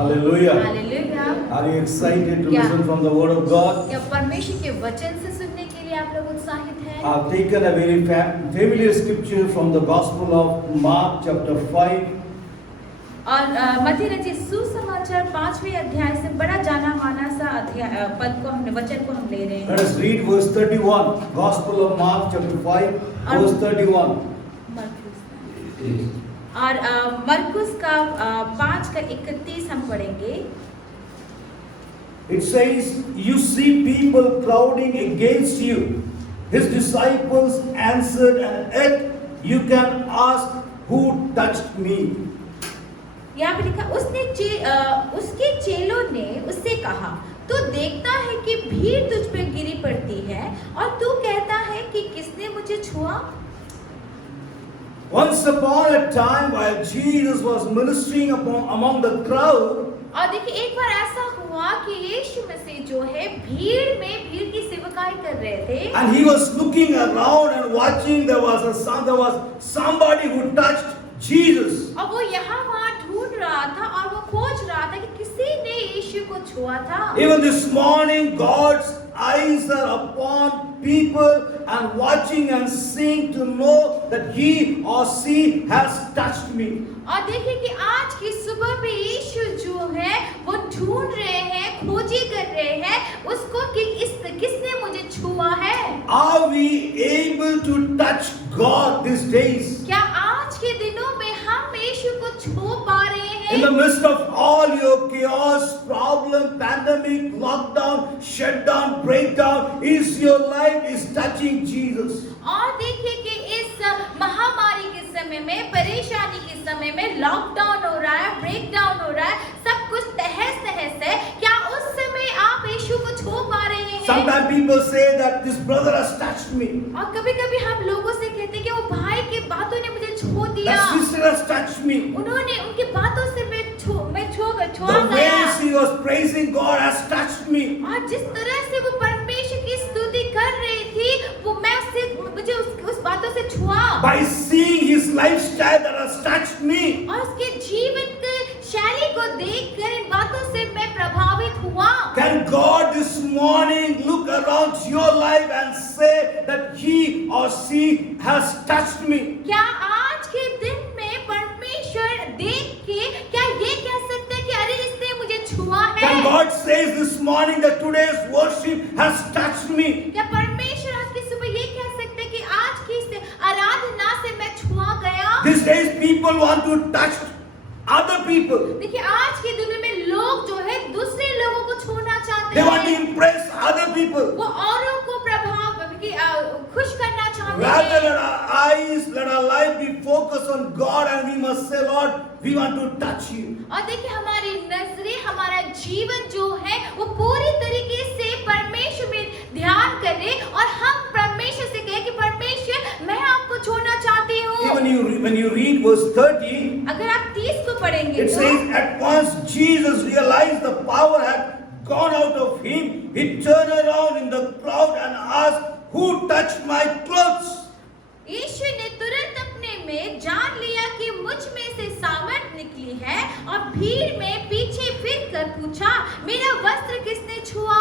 Hallelujah. Hallelujah. Are you excited to क्या- listen from the word of God? क्या परमेश्वर के वचन से सुनने के लिए आप लोग उत्साहित हैं? I've taken a very familiar scripture from the Gospel of Mark chapter 5. और मत्ती रचित सुसमाचार 5वें अध्याय से बड़ा जाना माना सा अध्याय पद को हमने वचन को हम ले रहे हैं। Let us read verse 31. Gospel of Mark chapter 5 verse 31. और मरकुस का 5 का 31 हम पढ़ेंगे। It says, you see people crowding against you. His disciples answered, and yet you can ask, who touched me? यहाँ पे लिखा उसके चेलों ने उससे कहा, तू देखता है कि भीड़ तुझ पे गिरी पड़ती है और तू कहता है कि किसने मुझे छुआ? Once upon a time, while Jesus was ministering among the crowd, और देखिए एक बार ऐसा हुआ कि यीशु मसीह जो है भीड़ की सेवकाई कर रहे थे। and he was looking around and watching, there was somebody who touched Jesus. और वो यहाँ वहाँ ढूंढ रहा था और वो खोज रहा था कि किसी ने यीशु को छुआ था। Even this morning, God's eyes are upon people and watching and seeing to know that he or she has touched me. और देखिए कि आज की सुबह भी यीशु जो है वो ढूंढ रहे हैं, खोजी कर रहे हैं उसको कि किसने मुझे छुआ है। Are we able to touch God these days? क्या आज के दिनों में हम यीशु को छू पा रहे हैं? In the midst of all your chaos, problem, pandemic, lockdown, shutdown, breakdown, is your life is touching Jesus? और देखिए कि इस महामारी के समय में, परेशानी के समय में, लॉकडाउन हो रहा है, ब्रेकडाउन हो रहा है, सब कुछ तहस नहस है, क्या उस समय आप यीशु को छू पा रहे हैं? Sometimes people say that this brother has touched me. और कभी-कभी हम लोगों से कहते हैं कि वो भाई के बातों ने मुझे छू दिया, That sister has touched me. उन्होंने उनकी बातों से मैं छुआ The way गया। she was praising God has touched me. और जिस तरह से वो परमेश्वर की स्तुति कर रही थी, वो मुझे उस बातों से छुआ। By seeing his lifestyle that has touched me. और उसके जीवन की शैली को देखकर इन बातों से मैं प्रभावित हुआ। Can God this morning look around your life and say that he or she has touched me? क्या आज के दिन में परमेश्वर देख के क्या ये कह सकते हैं कि अरे इसने मुझे छुआ है? Can God says this morning that today's worship has touched me? क्या परमेश्वर आज की सुबह ये कह सकते हैं कि आज की इस आराधना से मैं छुआ गया? These days people want to touch other people. देखिए आज के दिनों में लोग जो है दूसरे लोगों को छूना चाहते They want to हैं। impress other people. वो औरों को खुश करना चाहते Rather हैं। let our eyes, let our life be focused on God, and we must say, Lord, we want to touch you. और देखिए हमारी नजरें, हमारा जीवन जो है वो पूरी तरीके से परमेश्वर में ध्यान करे और हम परमेश्वर से कहे कि परमेश्वर मैं आपको छूना चाहती हूँ। Even when you read verse 30, अगर आप 30 को पढ़ेंगे it तो says, at once Jesus realized the power had gone out of him. He turned around in the crowd and asked, who touched my clothes? यीशु ने तुरंत अपने में जान लिया कि मुझ में से सामर्थ निकली है और भीड़ में पीछे फिर कर पूछा, मेरा वस्त्र किसने छुआ?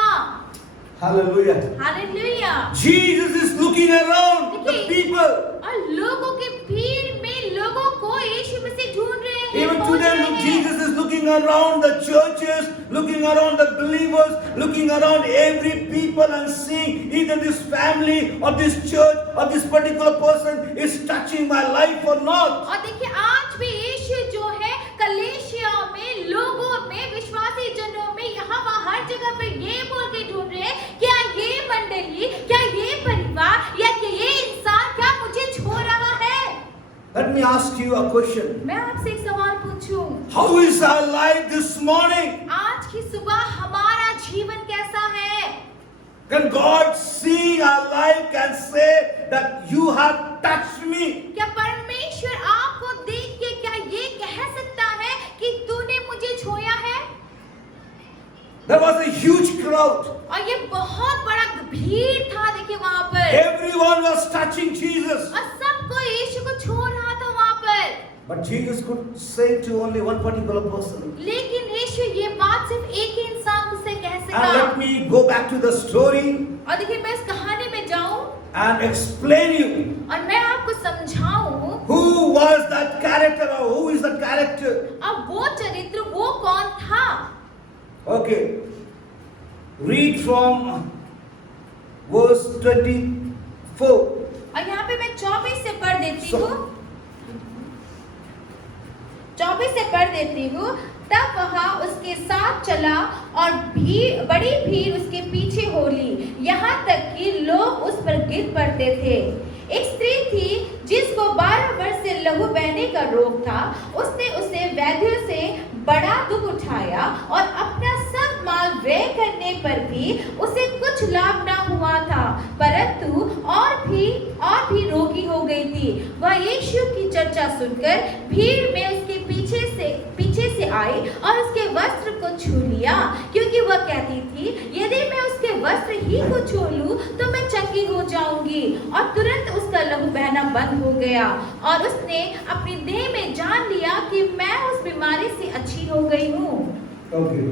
Hallelujah. Hallelujah. Jesus is looking around the people. और लोगों के भीड़ में लोगों को यीशु मसीह ढूंढ रहे हैं, Even खोज today, रहे हैं। Jesus is looking around the churches, looking around the believers, looking around every people and seeing either this family or this church or this particular person is touching my life or not. और देखिए आज भी यीशु जो है कलीसिया में, लोगों में, विश्वासी जनों में, यहाँ वहाँ हर जगह पे ये बोल के ढूंढ रहे हैं, क्या ये मंडली, क्या ये परिवार या क्या ये इंसान क्या मुझे छू रहा है? Let me ask you a question. मैं आपसे एक सवाल पूछूं, How is our life this morning? आज की सुबह हमारा जीवन कैसा है? Can God see our life and say that you have touched me? क्या परमेश्वर आपको देख के क्या ये कह सकता है कि तूने मुझे छुआ है? There was a huge crowd. और ये बहुत बड़ा भीड़ था, देखिए वहाँ पर Everyone was touching Jesus. और सबको यीशु को छू रहा था वहाँ पर। But Jesus could say to only one particular person. लेकिन यीशु यीशु ये बात सिर्फ एक ही इंसान मुझसे कह And सका। let me go back to the story और देखिए मैं इस कहानी में जाऊं and explain you और मैं आपको समझाऊं who was that character or who is that character. अब वो चरित्र वो कौन था। Okay. Read from verse 24. और यहाँ पे मैं 24 से पढ़ देती हूँ। 24 से पढ़ देती हूँ। तब वह उसके साथ चला और बड़ी भीड़ उसके पीछे हो ली, यहाँ तक कि लोग उस पर गिर पड़ते थे। एक स्त्री थी जिसको 12 वर्ष से लहू बहने का रोग था। उसने उसे वैद्यों से बड़ा दुख उठाया और अपना सब माल व्यय करने पर भी उसे कुछ लाभ न हुआ था, परंतु और भी रोगी हो गई थी। वह यीशु की चर्चा सुनकर भीड़ में उसके पीछे से आई और उसके वस्त्र को छू लिया, क्योंकि वह कहती थी, यदि मैं उसके वस्त्र ही को छू लूं तो मैं चंगी हो जाऊंगी। और तुरंत उसका लहू बहना बंद हो गया और उसने अपनी देह में जान लिया कि मैं उस बीमारी से अच्छी हो गई हूँ। Okay.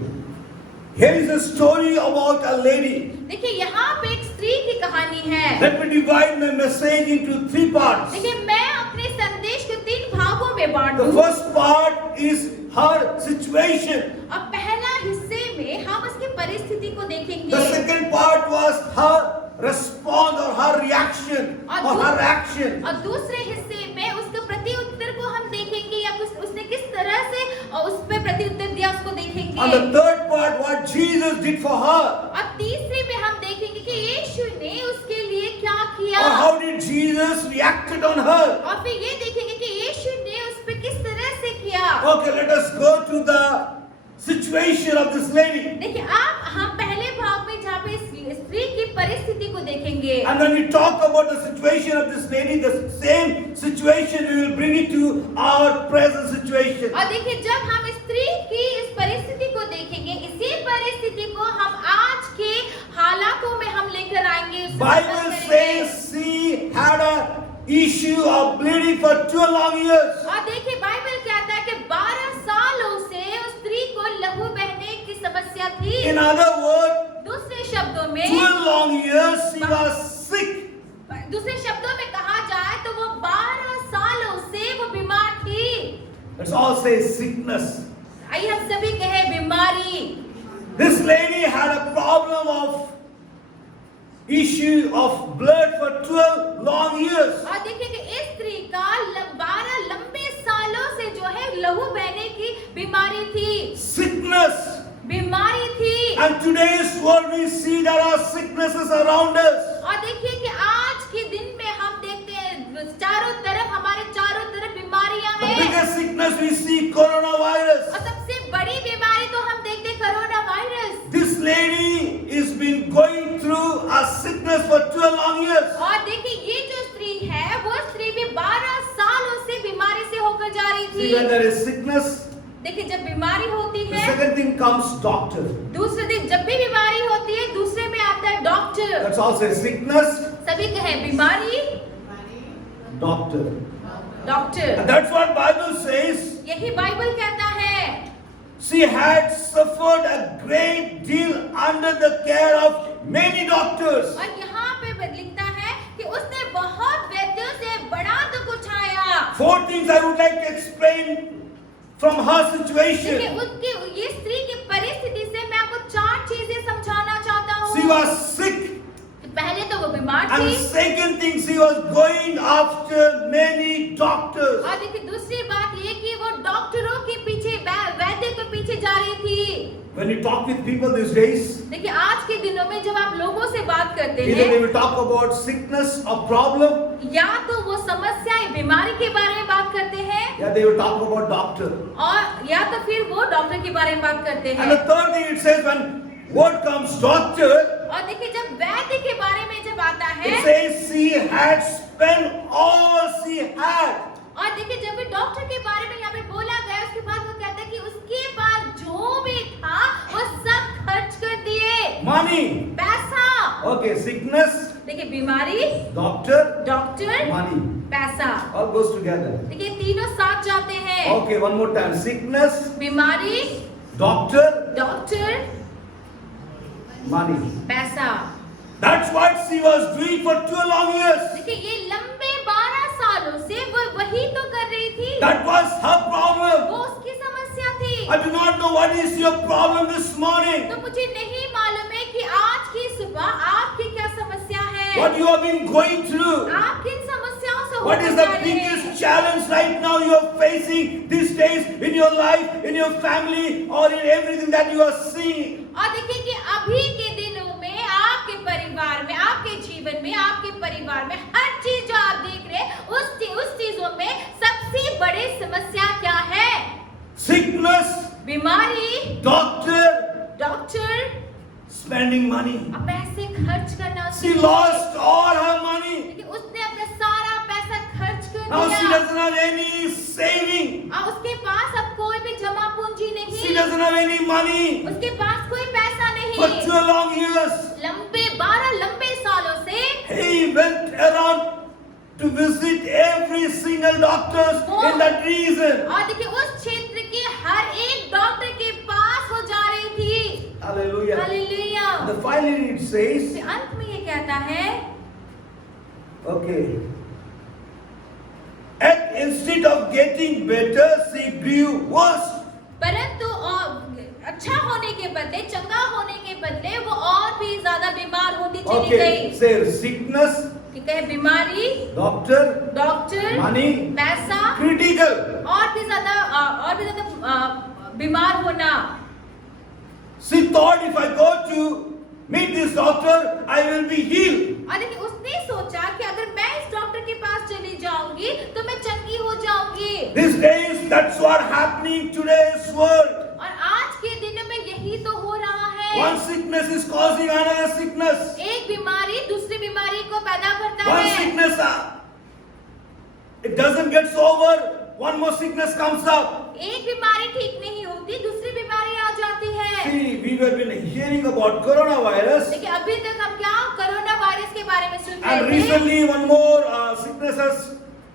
Here is a story about a lady. देखिए यहाँ पे एक स्त्री की कहानी है। Let me divide my message into 3 parts. देखिए मैं अपने संदेश को 3 भागों में बांट The दूं। first part is her situation. अब पहला हिस्से में हम उसकी परिस्थिति को देखेंगे। The second part was her response or her reaction or her action. और दूसरे हिस्से में उसके प्रति उत्तर को हम देखेंगे या उसने किस तरह से उस पे प्रति उत्तर दिया उसको देखेंगे। And the third part, what Jesus did for her. और तीसरे में हम देखेंगे कि यीशु ने उसके लिए क्या किया Or how did Jesus reacted on her. और फिर ये देखेंगे कि यीशु ने उस पे किस तरह से किया। Okay, let us go to the situation of this lady. देखिए आप हम पहले भाग में जहाँ पे स्त्री की परिस्थिति को देखेंगे। And when we talk about the situation of this lady, the same situation we will bring it to our present situation. और देखिए जब हम स्त्री की इस परिस्थिति को देखेंगे, इसी परिस्थिति को हम आज के हालातों में हम लेकर आएंगे। उससे Bible संबंध says करेंगे। she had a issue of bleeding for 2 long years. और देखिए बाइबल कहता है कि 12 सालों से उस स्त्री को लहू बहने की समस्या थी। In other words, दूसरे शब्दों में 12 long years she was sick. दूसरे शब्दों में कहा जाए तो वो 12 सालों से वो बीमार थी। Let's all say sickness. आइए हम सभी कहे बीमारी। This lady had a problem of issue of blood for 12 long years. और देखिए कि इस स्त्री का 12 लंबे सालों से जो है लहू बहने की बीमारी थी, Sickness. बीमारी थी। And today's world we see there are sicknesses around us. और देखिए कि आज के दिन में हम देखते हैं चारों तरफ बीमारियां The हैं। biggest sickness we see coronavirus. और सबसे बड़ी बीमारी तो हम देखते हैं corona virus. This lady is been going through a sickness for 12 long years. और देखिए ये जो स्त्री है वो स्त्री भी 12 सालों से बीमारी से होकर जा रही See, when थी। there is sickness, देखिए जब बीमारी होती the है, second thing comes doctor. दूसरे दिन जब भी बीमारी होती है दूसरे में आता है doctor. Let's all say sickness, सभी कहे बीमारी, doctor. Doctor. And that's what Bible says. यही बाइबल कहता है। She had suffered a great deal under the care of many doctors. और यहाँ पे लिखता है कि उसने बहुत वैद्यों से बड़ा दुख उठाया। 4 things I would like to explain from her देखिए situation. उनकी ये स्त्री की परिस्थिति से मैं आपको 4 चीजें समझाना चाहता हूँ। She was sick. पहले तो वो बीमार And थी second thing, she was going after many doctors. और देखिए दूसरी बात ये कि वो डॉक्टरों के पीछे वैद्य के पीछे जा रही थी। When you talk with people these days, देखिए आज के दिनों में जब आप लोगों से बात करते either they हैं, will talk about sickness or problem, या तो वो समस्या बीमारी के बारे में बात करते हैं yeah, they will talk about doctor. और या तो फिर वो डॉक्टर के बारे में बात करते And the हैं। third thing it says, when word comes doctor, और देखिए जब वैद्य के बारे में जब आता it है says she had spent all she had. और देखिए जब भी डॉक्टर के बारे में यहाँ पे बोला गया उसके बाद वो कहता है कि उसके पास जो भी था वो सब खर्च कर दिए। Money. पैसा। Okay, sickness, देखिए बीमारी, doctor, डॉक्टर, money. पैसा। All goes together. देखिए तीनों साथ जाते हैं। Okay, one more time. Sickness, बीमारी, Doctor, डॉक्टर, money. पैसा। That's what she was doing for 2 long years. देखिए ये लंबे 12 सालों से वो वही तो कर रही थी। That was her problem. वो उसकी समस्या थी। I do not know what is your problem this morning. तो मुझे नहीं मालूम है कि आज की सुबह आपकी क्या समस्या है। What you have been going through. आप किन समस्याओं से What is होकर the जा रहे हैं? biggest challenge right now you are facing these days in your life, in your family, or in everything that you are seeing? और देखिए कि अभी के दिनों में आपके परिवार में, आपके जीवन में, आपके परिवार में हर चीज जो आप देख रहे हैं उस चीजों में सबसे बड़ी समस्या क्या है? Sickness, बीमारी, doctor, डॉक्टर, spending money. और पैसे खर्च करना। She lost all her money. देखिए उसने अपना सारा पैसा खर्च कर Now she दिया doesn't have any saving. और उसके पास अब कोई भी जमा पूंजी She नहीं, doesn't have any money उसके पास कोई पैसा for नहीं। 2 long years. लंबे 12 लंबे सालों से He went around to visit every single doctors in that region. और देखिए उस क्षेत्र के हर एक डॉक्टर के पास वो जा रही थी। Hallelujah. Hallelujah. The finally it says, फिर अंत में ये कहता है, okay. And instead of getting better, she grew worse. परंतु अच्छा होने के बदले, चंगा होने के बदले वो और भी ज्यादा बीमार होती चली Okay. गई। Say sickness, ठीक है, बीमारी, doctor, डॉक्टर, money, पैसा, critical. और भी ज्यादा बीमार होना। She thought if I go to meet this doctor, I will be healed. और देखिए उसने सोचा कि अगर मैं इस डॉक्टर के पास चली जाऊंगी तो मैं चंगी हो जाऊंगी। These days, that's what happening today's world. और आज के दिन में यही तो हो रहा है। One sickness is causing another sickness. एक बीमारी दूसरी बीमारी को पैदा करता One है। sickness, it doesn't get over. One more sickness comes up. एक बीमारी ठीक नहीं होती, दूसरी बीमारी आ जाती है। See, we have been hearing about coronavirus, देखिए अभी तक हम क्या कोरोना वायरस के बारे में सुन and रहे थे। recently one more sickness has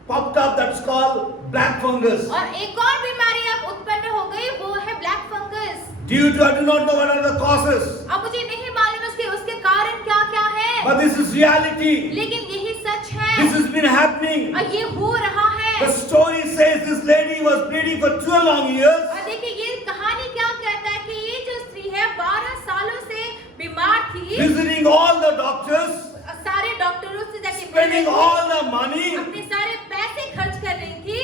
popped up. That's called black fungus. और एक और बीमारी अब उत्पन्न हो गई, वो है black fungus. Due to I do not know what are the causes, अब मुझे नहीं मालूम उसके कारण क्या क्या है, but this is reality. लेकिन यही सच है This has been happening. और ये हो रहा है। The story says this lady was bleeding for 2 long years. और देखिए ये कहानी क्या कहता है कि ये जो स्त्री है 12 सालों से बीमार थी, Visiting all the doctors, सारे डॉक्टरों से जाके spending all the money, अपने सारे पैसे खर्च कर रही थी,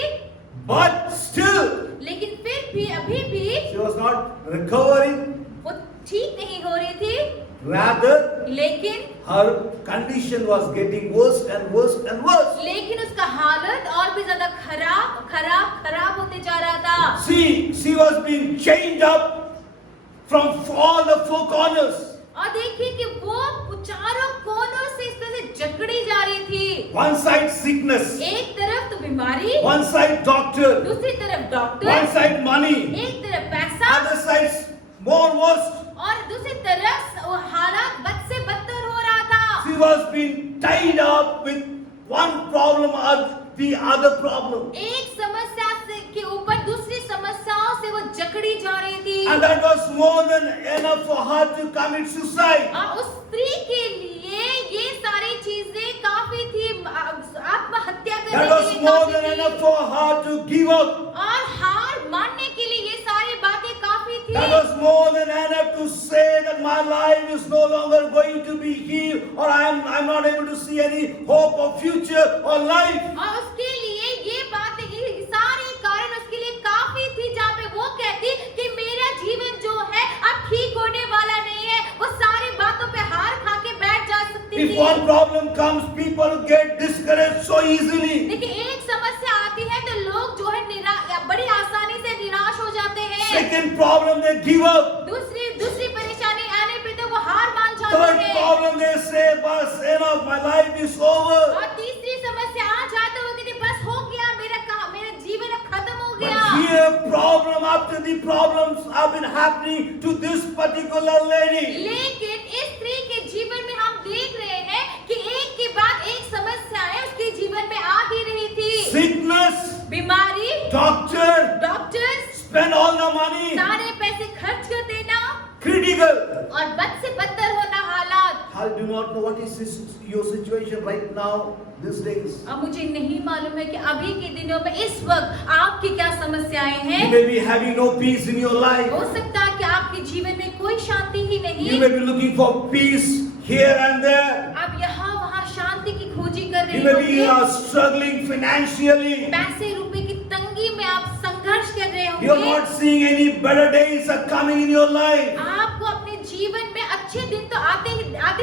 but still लेकिन फिर भी अभी भी she was not recovering. वो ठीक नहीं हो रही थी, Rather, लेकिन her condition was getting worse and worse and worse. लेकिन उसका हालत और भी ज्यादा खराब होते जा रहा था। She was being chained up from all the 4 corners. और देखिए कि वो चारों कोनों से इस तरह से जकड़ी जा रही थी। One side sickness, एक तरफ तो बीमारी, one side doctor, दूसरी तरफ डॉक्टर, one side money, एक तरफ पैसा, other side more worse. और दूसरी तरफ वो हालात बद से बदतर हो रहा था। She was being tied up with one problem or the other problem. एक समस्या के ऊपर दूसरी समस्याओं से वो जकड़ी जा रही थी। And that was more than enough for her to commit suicide. और उस स्त्री के लिए ये सारी चीजें काफी थी, आत्महत्या करने That के was लिए more काफी than थी। enough for her to give up. और हार मानने के लिए ये सारी बातें काफी थी। That was more than enough to say that my life is no longer going to be healed, or I'm not able to see any hope of future or life. और उसके लिए ये बातें, ये सारे कारण उसके लिए काफी थी, जहाँ पे वो कहती कि मेरा जीवन जो है अब ठीक होने वाला नहीं है। वो सारी बातों पे हार खा के बैठ जा सकती If थी। one problem comes, people get discouraged so easily. देखिए एक समस्या आती है तो लोग जो है बड़ी आसानी से निराश हो जाते हैं। Second problem, they give up. दूसरी परेशानी आने पे तो वो हार मान जाते Third हैं। problem, they say, "Bas, enough, my life is over." और तीसरी समस्या आ जाते हो कि बस हो गया, मेरा जीवन अब खत्म हो But गया। here, problem after the problems have been happening to this particular lady. लेकिन इस स्त्री के जीवन में हम देख रहे हैं कि एक के बाद एक समस्याएं उसके जीवन में आ ही रही थी। Sickness, बीमारी, doctor, doctors, spend all the money, सारे पैसे खर्च critical. और बद से बदतर होना हालात। I do not know what is your situation right now these days. अब मुझे नहीं मालूम है कि अभी के दिनों में इस वक्त आपकी क्या समस्याएं You हैं। may be having no peace in your life. हो सकता है कि आपके जीवन में कोई शांति ही You नहीं। may be looking for peace here and there. आप यहाँ वहाँ शांति की खोजी कर You रहे may be होंगे। struggling financially. पैसे रुपए की तंगी में आप संघर्ष कर रहे You are होंगे। not seeing any better days are coming in your life. आपको अपने जीवन में अच्छे दिन तो आते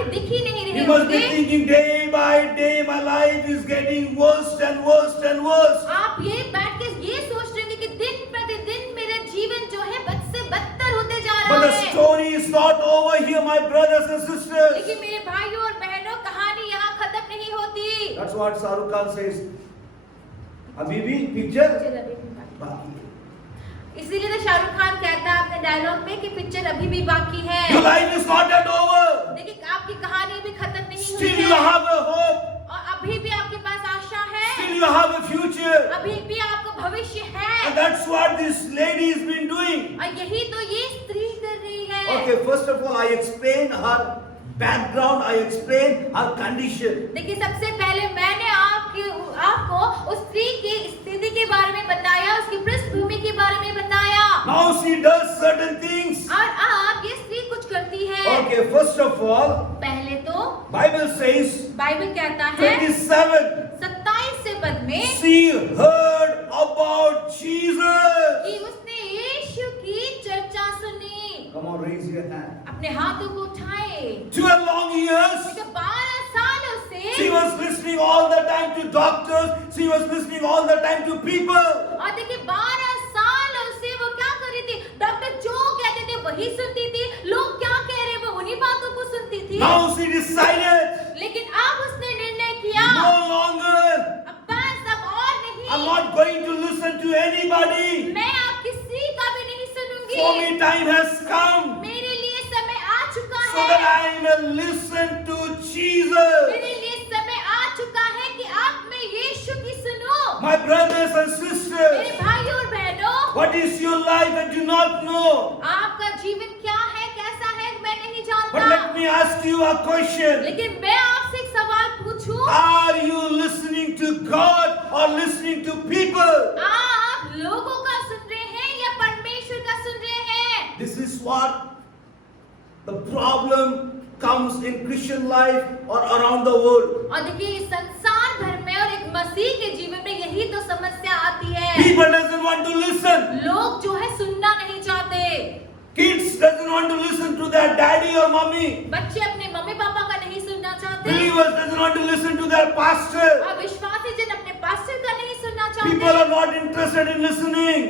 दिख ही नहीं रहे You must be होंगे। thinking day by day my life is getting worse and worse and worse. आप ये बैठ के ये सोच रहे होंगे कि दिन प्रतिदिन मेरा जीवन जो है बद से बदतर होते जा But रहा the है। story is not over here, my brothers and sisters. लेकिन मेरे भाइयों और बहनों, कहानी यहाँ खत्म नहीं होती। That's what Shahrukh Khan says. अभी भी picture चलो, बाकी है. इसीलिए तो शाहरुख खान कहता है अपने डायलॉग में कि पिक्चर अभी भी बाकी है। Your life is not yet over. देखिए आपकी कहानी भी खत्म नहीं हुई Still you है have a hope. और अभी भी आपके पास आशा है, Still you have a future. अभी भी आपका भविष्य And है। that's what this lady has been doing. और यही तो ये स्त्री कर रही है। Okay, first of all, I explain her background. I explain her condition. देखिए सबसे पहले मैंने आपको उस स्त्री की स्थिति के बारे में बताया, उसकी पृष्ठभूमि के बारे में बताया। Now she does certain things. और अब ये स्त्री कुछ करती है। Okay, first of all, पहले तो Bible says बाइबल कहता है 27. 27 से पद में She heard about Jesus. कि उसने यीशु की चर्चा सुनी। Come on, raise your hand. अपने हाथों को उठाए। 12 long years. देखिए 12 सालों She से was listening all the time to doctors. She was listening all the time to people. और देखिए 12 सालों से वो क्या कर रही थी? डॉक्टर जो कहते थे वही सुनती थी, लोग क्या कह रहे वो उन्हीं बातों को सुनती थी। Now she decided, लेकिन अब उसने निर्णय किया, no longer. अब बस अब और नहीं, I'm not going to listen to anybody. मैं अब किसी का भी नहीं सुनूंगी। For me, time has come मेरे लिए समय आ चुका so that है। I may listen to Jesus. मेरे लिए समय आ चुका है कि अब मैं यीशु की सुनूं। My brothers and मेरे sisters, भाइयों और बहनों, what is your life? I do not know. आपका जीवन क्या है, कैसा है, मैं नहीं But जानता। let me ask you a question. लेकिन मैं आपसे एक सवाल पूछूं, Are you listening to God or listening to people? आप लोगों का सुन रहे हैं या परमेश्वर का सुन रहे हैं? This is what the problem comes in Christian life or around the world. और देखिए इस संसार भर में और एक मसीह के जीवन में यही तो समस्या आती है। People doesn't want to listen. लोग जो है सुनना नहीं चाहते। Kids doesn't want to listen to their daddy or mommy. बच्चे अपने मम्मी पापा का नहीं सुनना चाहते। Believers doesn't want to listen to their pastor. और विश्वासी जन अपने पास्टर का नहीं सुनना People चाहते। are not interested in listening.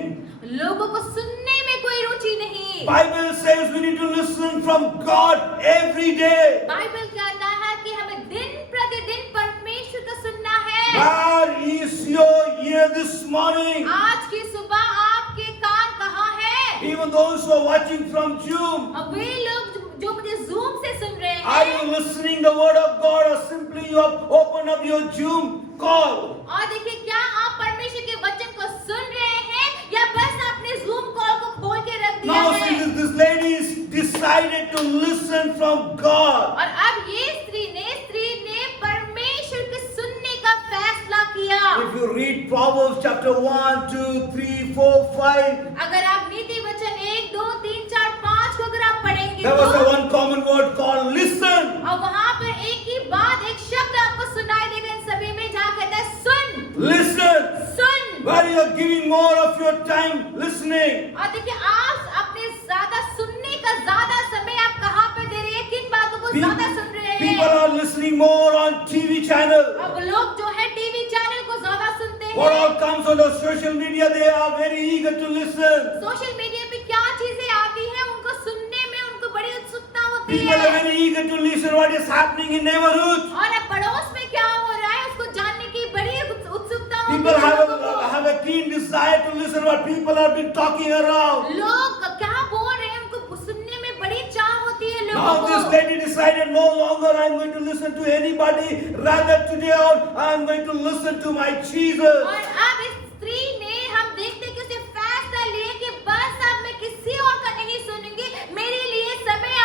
लोगों को सुनने में कोई रुचि नहीं। Bible says we need to listen from God every day. Bible कहता है कि हमें दिन प्रतिदिन परमेश्वर को सुनना है। Where is your ear this morning? आज की सुबह आपके कान कहाँ है? Even those who are watching from Zoom, और वे लोग जो मुझे जूम से सुन रहे are हैं, you listening the word of God or simply you have opened up your Zoom call? और देखिए क्या आप परमेश्वर के वचन को सुन रहे हैं या बस आपने जूम कॉल को खोल के रख दिया Now है? see, this lady decided to listen from God. और अब ये स्त्री ने परमेश्वर के सुनने का फैसला किया। If you read Proverbs chapter 1, 2, 3, 4, 5, अगर आप नीति वचन 1, 2, 3, 4, 5 को अगर आप पढ़ेंगे there was a तो one common word called listen. और वहाँ पर एक ही बात, एक शब्द आपको सुनाई देगा इन सभी में, जहाँ कहता है सुन, Listen. Soon. Where you are giving more of your time listening. और देखिए आप अपने ज्यादा सुनने का ज्यादा समय आप कहाँ पे दे रहे हैं, किन बातों को ज्यादा सुन रहे People हैं? are listening more on TV channel. अब लोग जो है टीवी चैनल को ज्यादा सुनते What हैं। all comes on the social media, they are very eager to listen. Social media पे क्या चीजें आती हैं, उनको सुनने में उनको बड़ी उत्सुकता होती People are है। very eager to listen what is happening in neighborhood. और अब पड़ोस में क्या हो रहा है उसको जानने की बड़ी उत्सुकता होती People है have लोगों को। have a keen desire to listen what people have been talking around. लोग क्या बोल रहे हैं उनको सुनने में बड़ी चाह होती है Now लोगों this को। lady decided no longer I am going to listen to anybody. Rather today on I am going to listen to my Jesus. और अब इस स्त्री ने, हम देखते हैं कि उसने फैसला लिया कि बस अब मैं किसी और का नहीं सुनूंगी, मेरे लिए समय आ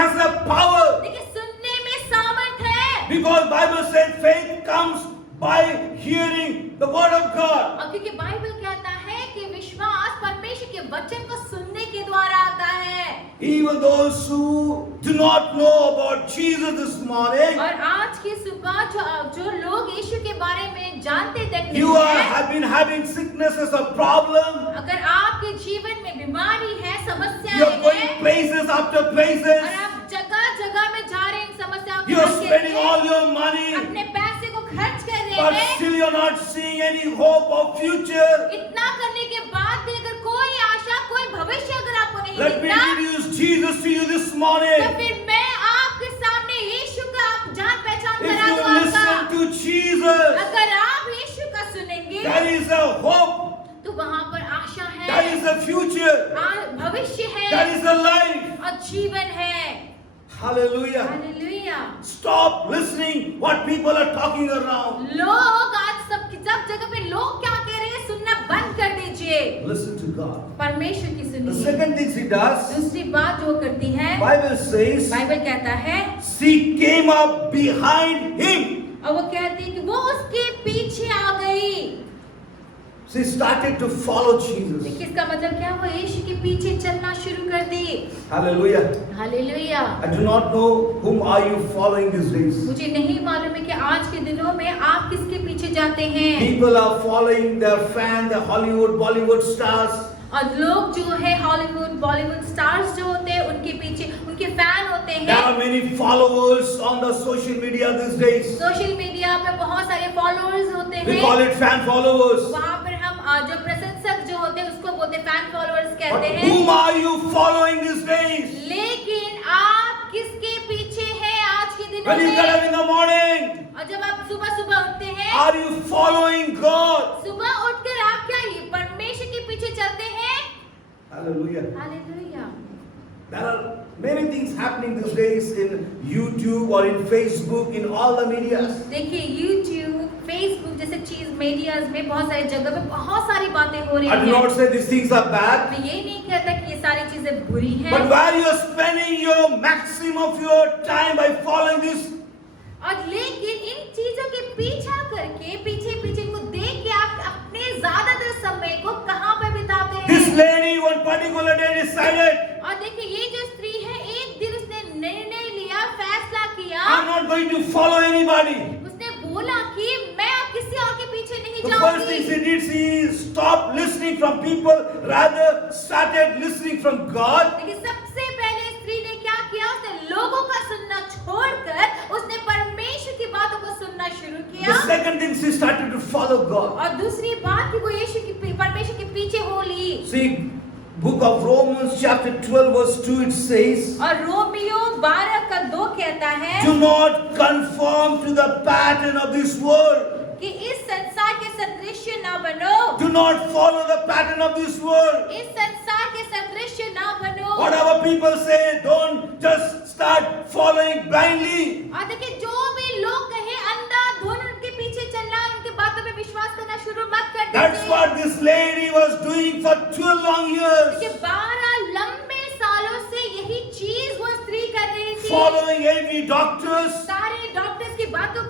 has the power. देखिए सुनने में सामर्थ है, Because Bible says faith comes by hearing the word of God. और क्योंकि बाइबल कहता है कि विश्वास परमेश्वर के वचन को सुनने के द्वारा आता है। Even those who do not know about Jesus this morning, और आज की सुबह जो लोग यीशु के बारे में जानते तक you नहीं हैं, have been having sicknesses or problem. अगर आपके जीवन में बीमारी है, You समस्याएं are going हैं, places after places. और आप जगह जगह में जा रहे हैं इन समस्याओं के You are हल के spending लिए, all your money, अपने पैसे को खर्च कर रहे but हैं। still you are not seeing any hope of future. इतना करने के बाद भी अगर कोई आशा, कोई भविष्य अगर आपको नहीं Let me दिखता, introduce Jesus to you this तो morning. फिर मैं आपके सामने यीशु का आप जान पहचान If करा you दूं listen आपका। to Jesus, अगर आप यीशु का सुनेंगे, there is a hope, तो वहाँ पर आशा there है, is a future, भविष्य there है is a life. और जीवन है। Hallelujah. Hallelujah. Stop listening what people are talking around. लोग आज सब जगह पे लोग क्या कह रहे हैं सुनना बंद कर दीजिए, Listen to God. परमेश्वर की The सुनिए। second thing she does, दूसरी बात जो करती है, Bible says, बाइबल कहता है, she came up behind him. और वो कहती है कि वो उसके पीछे आ गई। She started to follow Jesus. देखिए इसका मतलब क्या, वो यीशु के पीछे चलना शुरू कर दी। Hallelujah. Hallelujah. I do not know whom are you following these days. मुझे नहीं मालूम है कि आज के दिनों में आप किसके पीछे जाते हैं। People are following their fan, the Hollywood, Bollywood stars. और लोग जो है हॉलीवुड, बॉलीवुड स्टार्स जो होते हैं उनके पीछे उनके फैन होते There हैं। are many followers on the social media these days. Social media पे बहुत सारे फॉलोअर्स होते We हैं। call it fan followers. वहाँ पर हम जो प्रशंसक जो होते हैं उसको बोलते हैं फैन फॉलोअर्स But कहते हैं। whom are you following these days? लेकिन आप किसके पीछे हैं आज के दिनों When you get up में? in the morning, और जब आप सुबह सुबह उठते हैं, are you following God? सुबह उठकर आप क्या ये परमेश्वर के पीछे चलते हैं? Hallelujah. Hallelujah. There are many things happening these days in YouTube or in Facebook, in all the medias. देखिए YouTube, Facebook जैसे चीज मीडियाज में बहुत सारी जगह पे बहुत सारी बातें हो रही I do हैं। not say these things are bad, मैं ये नहीं कहता कि ये सारी चीजें बुरी हैं, but where you are spending your maximum of your time by following this, और लेकिन इन चीजों के पीछा करके पीछे पीछे इनको देख के आप अपने ज्यादातर समय को कहाँ पे बिताते this हैं? lady one particular day decided, और देखिए ये जो स्त्री है, एक दिन उसने निर्णय लिया, फैसला किया, I'm not going to follow anybody. उसने बोला कि मैं अब किसी और के पीछे नहीं The first thing जाऊंगी। she did, she stopped listening from people, rather started listening from God. लेकिन सबसे पहले स्त्री ने क्या किया, उसने लोगों का सुनना छोड़कर उसने परमेश्वर की बातों को सुनना शुरू The किया। second thing, she started to follow God. और दूसरी बात कि वो यीशु की परमेश्वर के पीछे हो ली। See, book of Romans chapter 12 verse 2 it says, और रोमियो 12:2 कहता है do not conform to the pattern of this world. कि इस संसार के सदृश्य ना बनो, Do not follow the pattern of this world. इस संसार के सदृश्य ना बनो। Whatever people say, don't just start following blindly. और देखिए जो भी लोग कहे अंधाधुंध उनके पीछे चलना, उनके बातों पे विश्वास करना शुरू मत कर That's दीजिए। what this lady was doing for 12 long years. देखिए 12 लंबे सालों से यही चीज वो स्त्री कर रही थी। Following every doctors, सारे डॉक्टर्स की बातों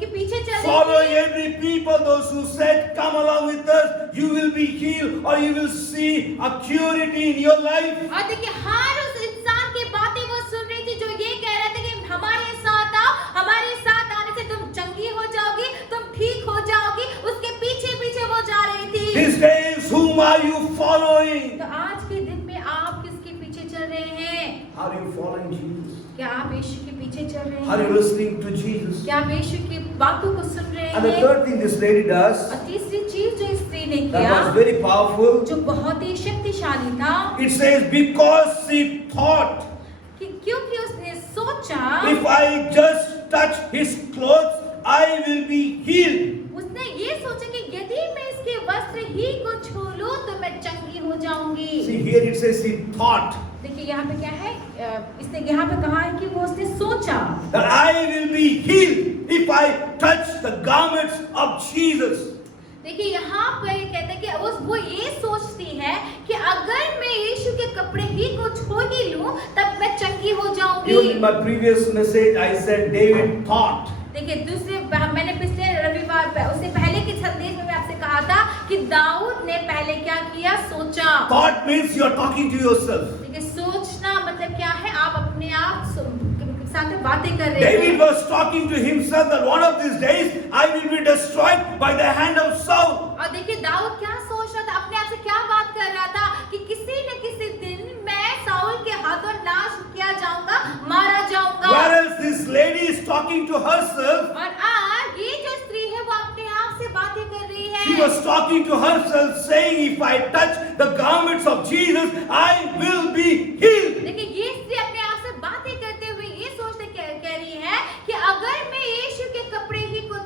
के पीछे चल following रही थी। every people, those who said, come along with us, you will be healed or you will see a purity in your life. और देखिए हर उस इंसान की बातें वो सुन रही थी जो ये कह रहे थे कि हमारे साथ आओ, हमारे साथ आने से तुम चंगी हो जाओगी, तुम ठीक हो जाओगी, उसके पीछे पीछे वो जा रही थी। These days, whom are you following? तो आज के दिन में आप किसके पीछे चल रहे हैं? Are you following Jesus? क्या आप यीशु के पीछे चल रहे Are you हैं? listening to Jesus? क्या आप यीशु की बातों को सुन रहे And the हैं? third thing this lady does, और तीसरी चीज जो इस स्त्री ने that किया, was very powerful, जो बहुत ही शक्तिशाली था, it says, because she thought, कि क्योंकि उसने सोचा, if I just touch his clothes, I will be healed. उसने ये सोचा कि यदि मैं इसके वस्त्र ही को छू लूं तो मैं चंगी हो जाऊंगी। See, here it says she thought देखिए यहाँ पे क्या है, इसने यहाँ पे कहा है कि वो उसने सोचा that I will be healed if I touch the garments of Jesus. देखिए यहाँ पे कहते हैं देखिए वो ये सोचती है कि अगर मैं यीशु के कपड़े ही को छू ही लूं तब मैं चंगी हो जाऊंगी। Even in my previous message, I said David thought. देखिए मैंने पिछले रविवार उससे पहले के संदेश में मैं आपसे कहा था कि दाऊद ने पहले क्या किया, सोचा। Thought means you are talking to yourself. देखिए सोचना मतलब क्या है, आप अपने आप साथ बातें कर रहे हैं। David was talking to himself that one of these days I will be destroyed by the hand of Saul. और देखिए दाऊद क्या सोच रहा था, अपने आप से क्या बात कर रहा था कि किसी न किसी दिन मैं साउल के हाथों नाश किया जाऊंगा, मारा जाऊंगा। Whereas this lady is talking to herself. और आज ये जो स्त्री है वो अपने आप से बातें कर रही है। She was talking to herself saying, if I touch the garments of Jesus, I will be healed. देखिए ये स्त्री अपने आप से बातें करते हुए ये सोचते कह रही है कि अगर मैं यीशु के कपड़े को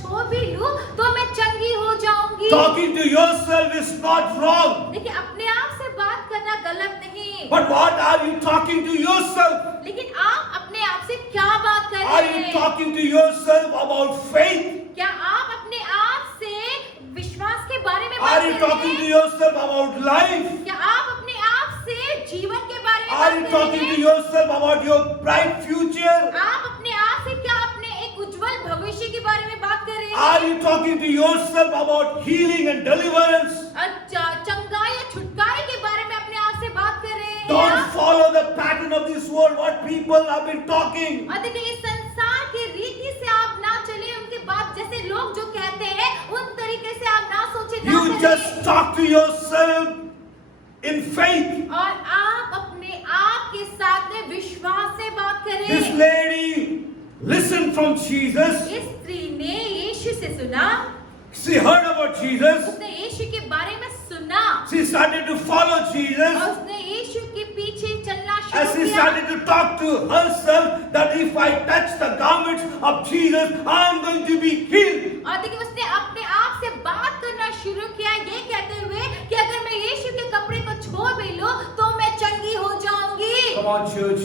छू भी लूं तो मैं चंगी हो जाऊंगी। Talking to yourself is not wrong. देखिए अपने आप से बात करना गलत नहीं। But what are you talking to yourself? लेकिन आप अपने आप से क्या बात कर Are रहे you हैं? talking to yourself about faith? क्या आप अपने आप से विश्वास के बारे में Are बात you कर रहे talking to हैं? yourself about life? क्या आप अपने आप से जीवन के बारे में Are you बात कर talking रहे to हैं? yourself about your bright future? आप अपने आप से क्या अपने एक उज्जवल भविष्य के बारे में बात कर रहे हैं? Are you talking to yourself about healing and deliverance? चंगाई या छुटकारे के बारे में अपने आप से बात कर रहे हैं? Don't follow the pattern of this world, what people have been talking. और देखिए इस संसार की रीति से आप ना चले, उनके बात जैसे लोग जो कहते हैं उन तरीके से आप ना सोचे, ना You करें। just talk to yourself in faith. और आप अपने आप के साथ में विश्वास से बात करें। This lady listened from Jesus. इस स्त्री ने यीशु से सुना, She heard about Jesus. उसने यीशु के बारे में सुना She started to follow और Jesus. उसने यीशु के पीछे चलना As शुरू she किया। started to talk to herself that if I touch the garments of Jesus, I am going to be healed. और देखिए उसने अपने आप से बात करना शुरू किया ये कहते हुए कि अगर मैं यीशु के कपड़े को छू भी लूं तो मैं चंगी हो जाऊंगी। Come on, church.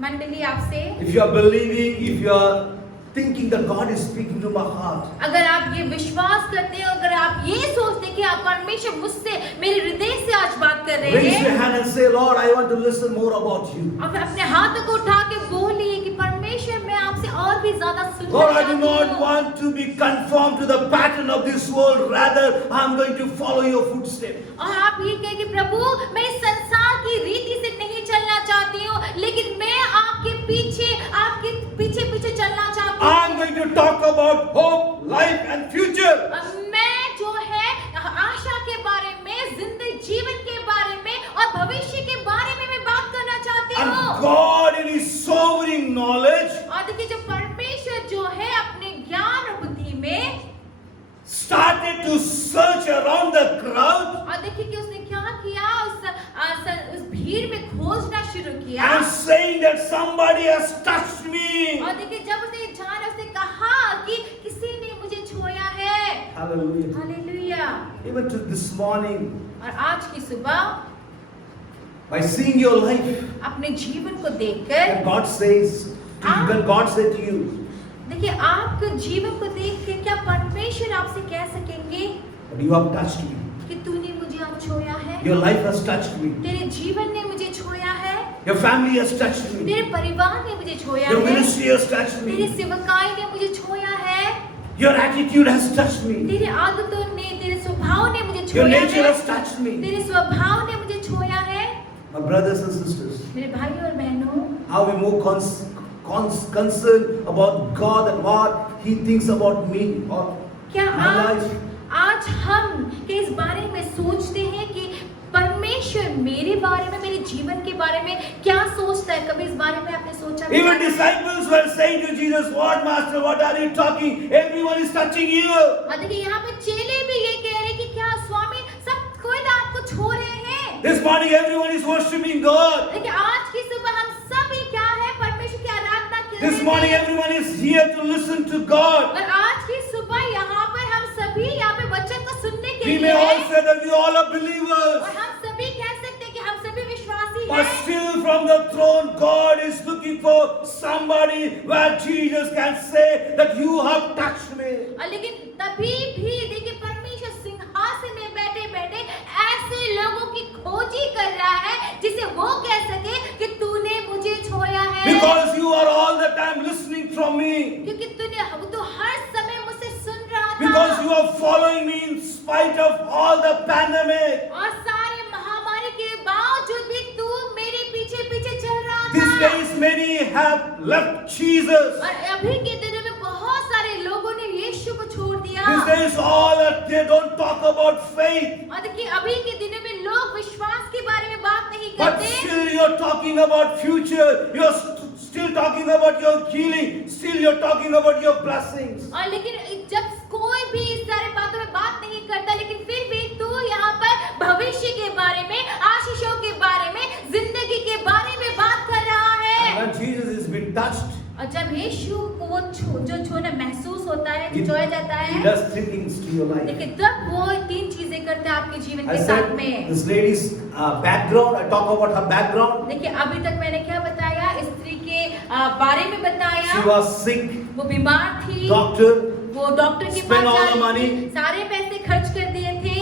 मंडली आपसे, If you are believing, if you are thinking that God is speaking to my heart, अगर आप ये विश्वास करते हैं, अगर आप ये सोचते हैं कि आप परमेश्वर मुझसे मेरे हृदय से आज बात कर रहे raise your हैं, hand and say, Lord, I want to listen more about you. और फिर अपने हाथों को उठा के बोलिए कि परमेश्वर मैं आपसे और भी ज्यादा सुनना Lord, I do चाहती not हूँ। want to be conformed to the pattern of this world. Rather, I am going to follow your footsteps. और आप ये कहें कि प्रभु मैं इस संसार की रीति से नहीं चलना चाहती हूँ, लेकिन मैं आपके पीछे पीछे चलना चाहती I हूँ। am going to talk about hope, life and future. मैं जो है आशा के बारे में, जिंदगी जीवन के बारे में और भविष्य के बारे में मैं बात करना चाहती And हूँ। God in His sovereign knowledge और देखिए जो परमेश्वर जो है अपने ज्ञान और बुद्धि में started to search around the crowd और देखिए कि उसने क्या किया, उस भीड़ में खोजना शुरू किया and saying that somebody has touched me. और देखिए जब उसने जाना उसने कहा कि किसी ने मुझे छुआ है। Hallelujah. Hallelujah. Even to this morning, और आज की सुबह by seeing your life, अपने जीवन को देखकर when God says, when God said to you, देखिए आपके जीवन को देख के क्या परमेश्वर आपसे कह सकेंगे but you have touched me. कि तूने मुझे आज छुआ है, Your life has touched me. तेरे जीवन ने मुझे छुआ है, Your family has touched me. तेरे परिवार ने मुझे छुआ Your है, ministry has touched तेरी me. सेवकाई ने मुझे छुआ है, Your attitude has touched me. तेरी आदतों ने, तेरे स्वभाव ने मुझे Your छुआ nature है, has touched me. तेरे स्वभाव ने मुझे छुआ है। My brothers and sisters, मेरे भाई और बहनों, how we more concerned about God and what He thinks about me or क्या my life. आज हम के इस बारे में सोचते हैं कि परमेश्वर मेरे बारे में, मेरे जीवन के बारे में क्या सोचता है? कभी इस बारे में आपने सोचा? Even disciples were saying to Jesus, "What, Master? What are you talking? Everyone is touching you." और देखिए यहाँ पे चेले भी ये कह रहे कि क्या स्वामी सब कोई तो आपको छू रहे हैं। This morning, everyone is worshiping God. देखिए आज की सुबह हम सभी क्या है परमेश्वर की आराधना कर This morning, रहे हैं। everyone is here to listen to God. और आज की सुबह यहाँ पर हम सभी यहाँ पे वचन को सुनने के We लिए may all हैं। say that we all are believers. और हम सभी कह सकते हैं कि हम सभी विश्वासी But हैं। still from the throne, God is looking for somebody where Jesus can say that you have touched me. और लेकिन तभी भी देखिए परमेश्वर खोजी कर रहा है जिसे वो कह सके कि तूने मुझे छोड़ा है, Because you are all the time listening from me. क्योंकि तू हर समय मुझसे सुन रहा था, Because you are following me in spite of all the pandemic. और सारे महामारी के बावजूद भी तू मेरे पीछे पीछे चल रहा These था। days many have left Jesus. और अभी के दिनों में बहुत सारे लोगों ने यीशु को छोड़ दिया। These days they don't talk about faith. और देखिए अभी के दिनों में लोग विश्वास के बारे में बात नहीं But करते, still you're talking about future. You're still talking about your healing. Still you're talking about your blessings. और लेकिन जब कोई भी इस सारे बातों में बात नहीं करता, लेकिन फिर भी तू यहाँ पर भविष्य के बारे में, आशीषों के बारे में, जिंदगी के बारे में बात कर रहा है। When Jesus has been touched, और जब यीशु को वो जो छूना महसूस होता है, जो छुआ जाता He है, does three things to your life. लेकिन तब वो तीन चीजें करते हैं आपके जीवन I के said साथ में। this lady's background. I talk about her background. देखिए अभी तक मैंने क्या बताया, स्त्री के बारे में बताया। She was sick. वो बीमार थी, Doctor वो डॉक्टर के Spend पास all जा the रही money. थी, सारे पैसे खर्च कर दिए थे,